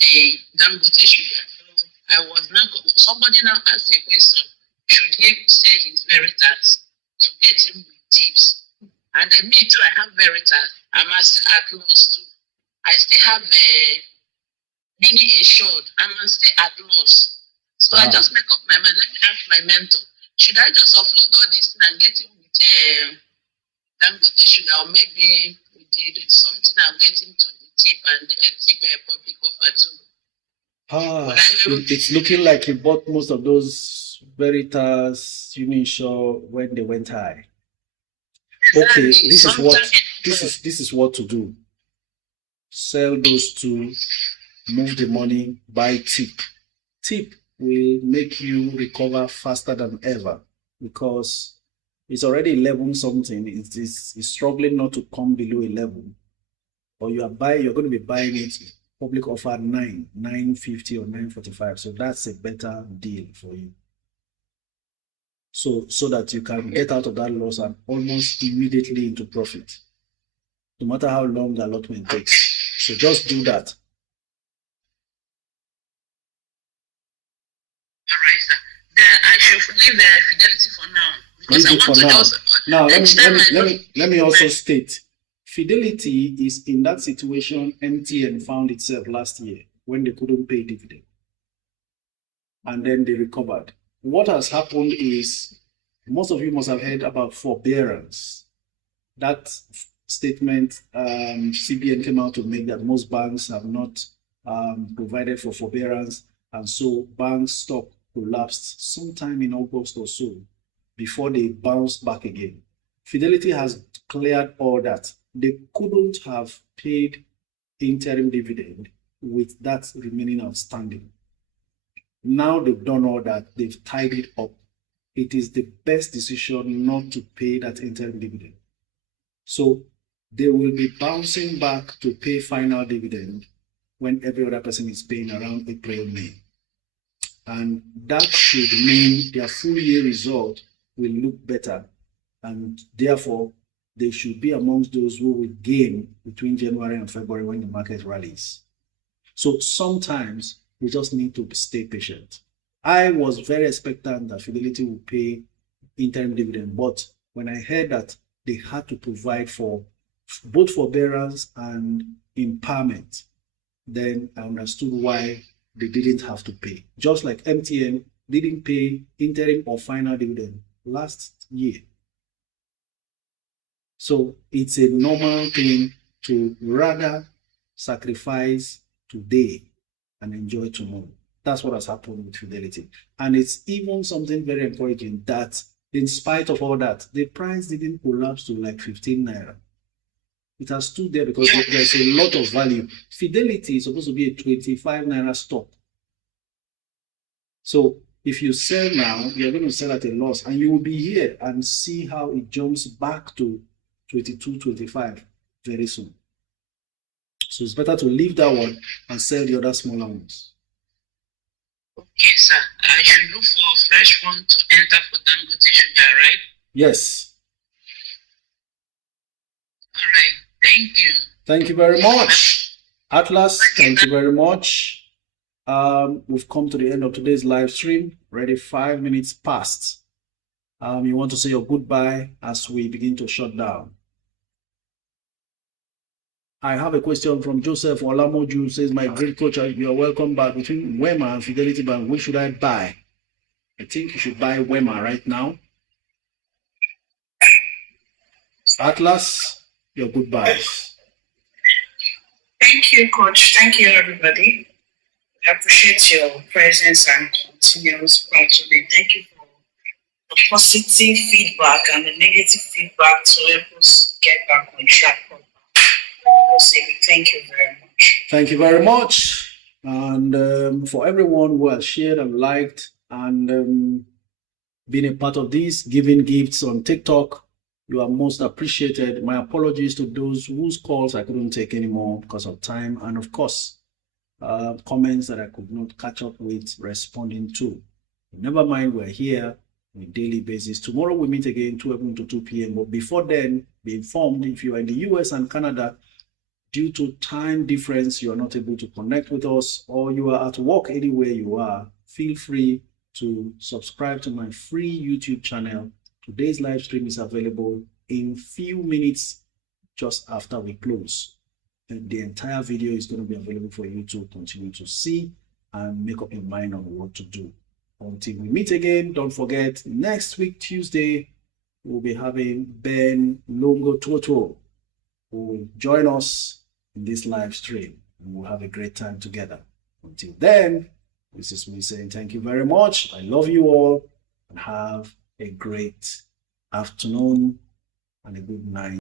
the Dangote Sugar. So I was now somebody now asked a question: should he sell his Veritas to get him with tips? And then me too, I have Veritas. I'm still at loss too. I still have mini insured. I'm still at loss. So I just make up my mind. Let me ask my mentor: should I just offload all this and get him with Dangote Sugar, or maybe with something I'll get him to the tip and tip a public offer too? It's looking like you bought most of those Veritas Unisell when they went high. Exactly. Okay, this is what to do. Sell those two, move the money, buy tip. Tip will make you recover faster than ever because it's already 11 something. It's struggling not to come below 11. Or you're going to be buying it public offer 950 or 945. So that's a better deal for you. So that you can get out of that loss and almost immediately into profit, no matter how long the allotment takes. So just do that. All right, sir. Then I should leave Fidelity for now. Because Leave I it for want to now. just Now, let me also state, Fidelity is in that situation MTN found itself last year when they couldn't pay dividend. And then they recovered. What has happened is, most of you must have heard about forbearance. That statement CBN came out to make that most banks have not provided for forbearance, and so bank stock collapsed sometime in August or so before they bounced back again. Fidelity has cleared all that. They couldn't have paid interim dividend with that remaining outstanding. Now they've done all that, they've tied it up. It is the best decision not to pay that interim dividend. So they will be bouncing back to pay final dividend when every other person is paying around April, May. And that should mean their full year result will look better. And therefore, they should be amongst those who will gain between January and February when the market rallies. So sometimes we just need to stay patient. I was very expectant that Fidelity would pay interim dividend, but when I heard that they had to provide for both forbearance and impairment, then I understood why they didn't have to pay. Just like MTN didn't pay interim or final dividend last year. So it's a normal thing to rather sacrifice today and enjoy tomorrow. That's what has happened with Fidelity. And it's even something very encouraging that in spite of all that, the price didn't collapse to like 15 naira. It has stood there because there's a lot of value. Fidelity is supposed to be a 25 naira stock. So if you sell now, you're going to sell at a loss, and you will be here and see how it jumps back to 22, 25 very soon. So it's better to leave that one and sell the other smaller ones. Okay, sir. I should look for a fresh one to enter for Dangote Sugar, right? Yes. All right. Thank you. Thank you very much. Atlas, thank you very much. We've come to the end of today's live stream. Already 5 minutes past. You want to say your goodbye as we begin to shut down. I have a question from Joseph Olamoju, says, my great coach, you are welcome back. Between Wema and Fidelity Bank, which should I buy? I think you should buy Wema right now. Atlas, your goodbyes. Thank you, Coach. Thank you, everybody. I appreciate your presence and continuous patronage. Thank you for the positive feedback and the negative feedback to help us get back on track. Thank you very much. Thank you very much. And for everyone who has shared and liked and been a part of this, giving gifts on TikTok, You are most appreciated. My apologies to those whose calls I couldn't take anymore because of time, and of course, comments that I could not catch up with responding to. Never mind, we're here on a daily basis. Tomorrow we meet again 12 to 2 p.m. But before then, be informed if you are in the US and Canada, due to time difference, you are not able to connect with us, or you are at work anywhere you are, feel free to subscribe to my free YouTube channel. Today's live stream is available in few minutes just after we close. And the entire video is going to be available for you to continue to see and make up your mind on what to do. Until we meet again, don't forget, next week, Tuesday, we'll be having Ben Longo Toto, who will join us in this live stream, and we'll have a great time together. Until then, this is me saying thank you very much. I love you all, and have a great afternoon and a good night.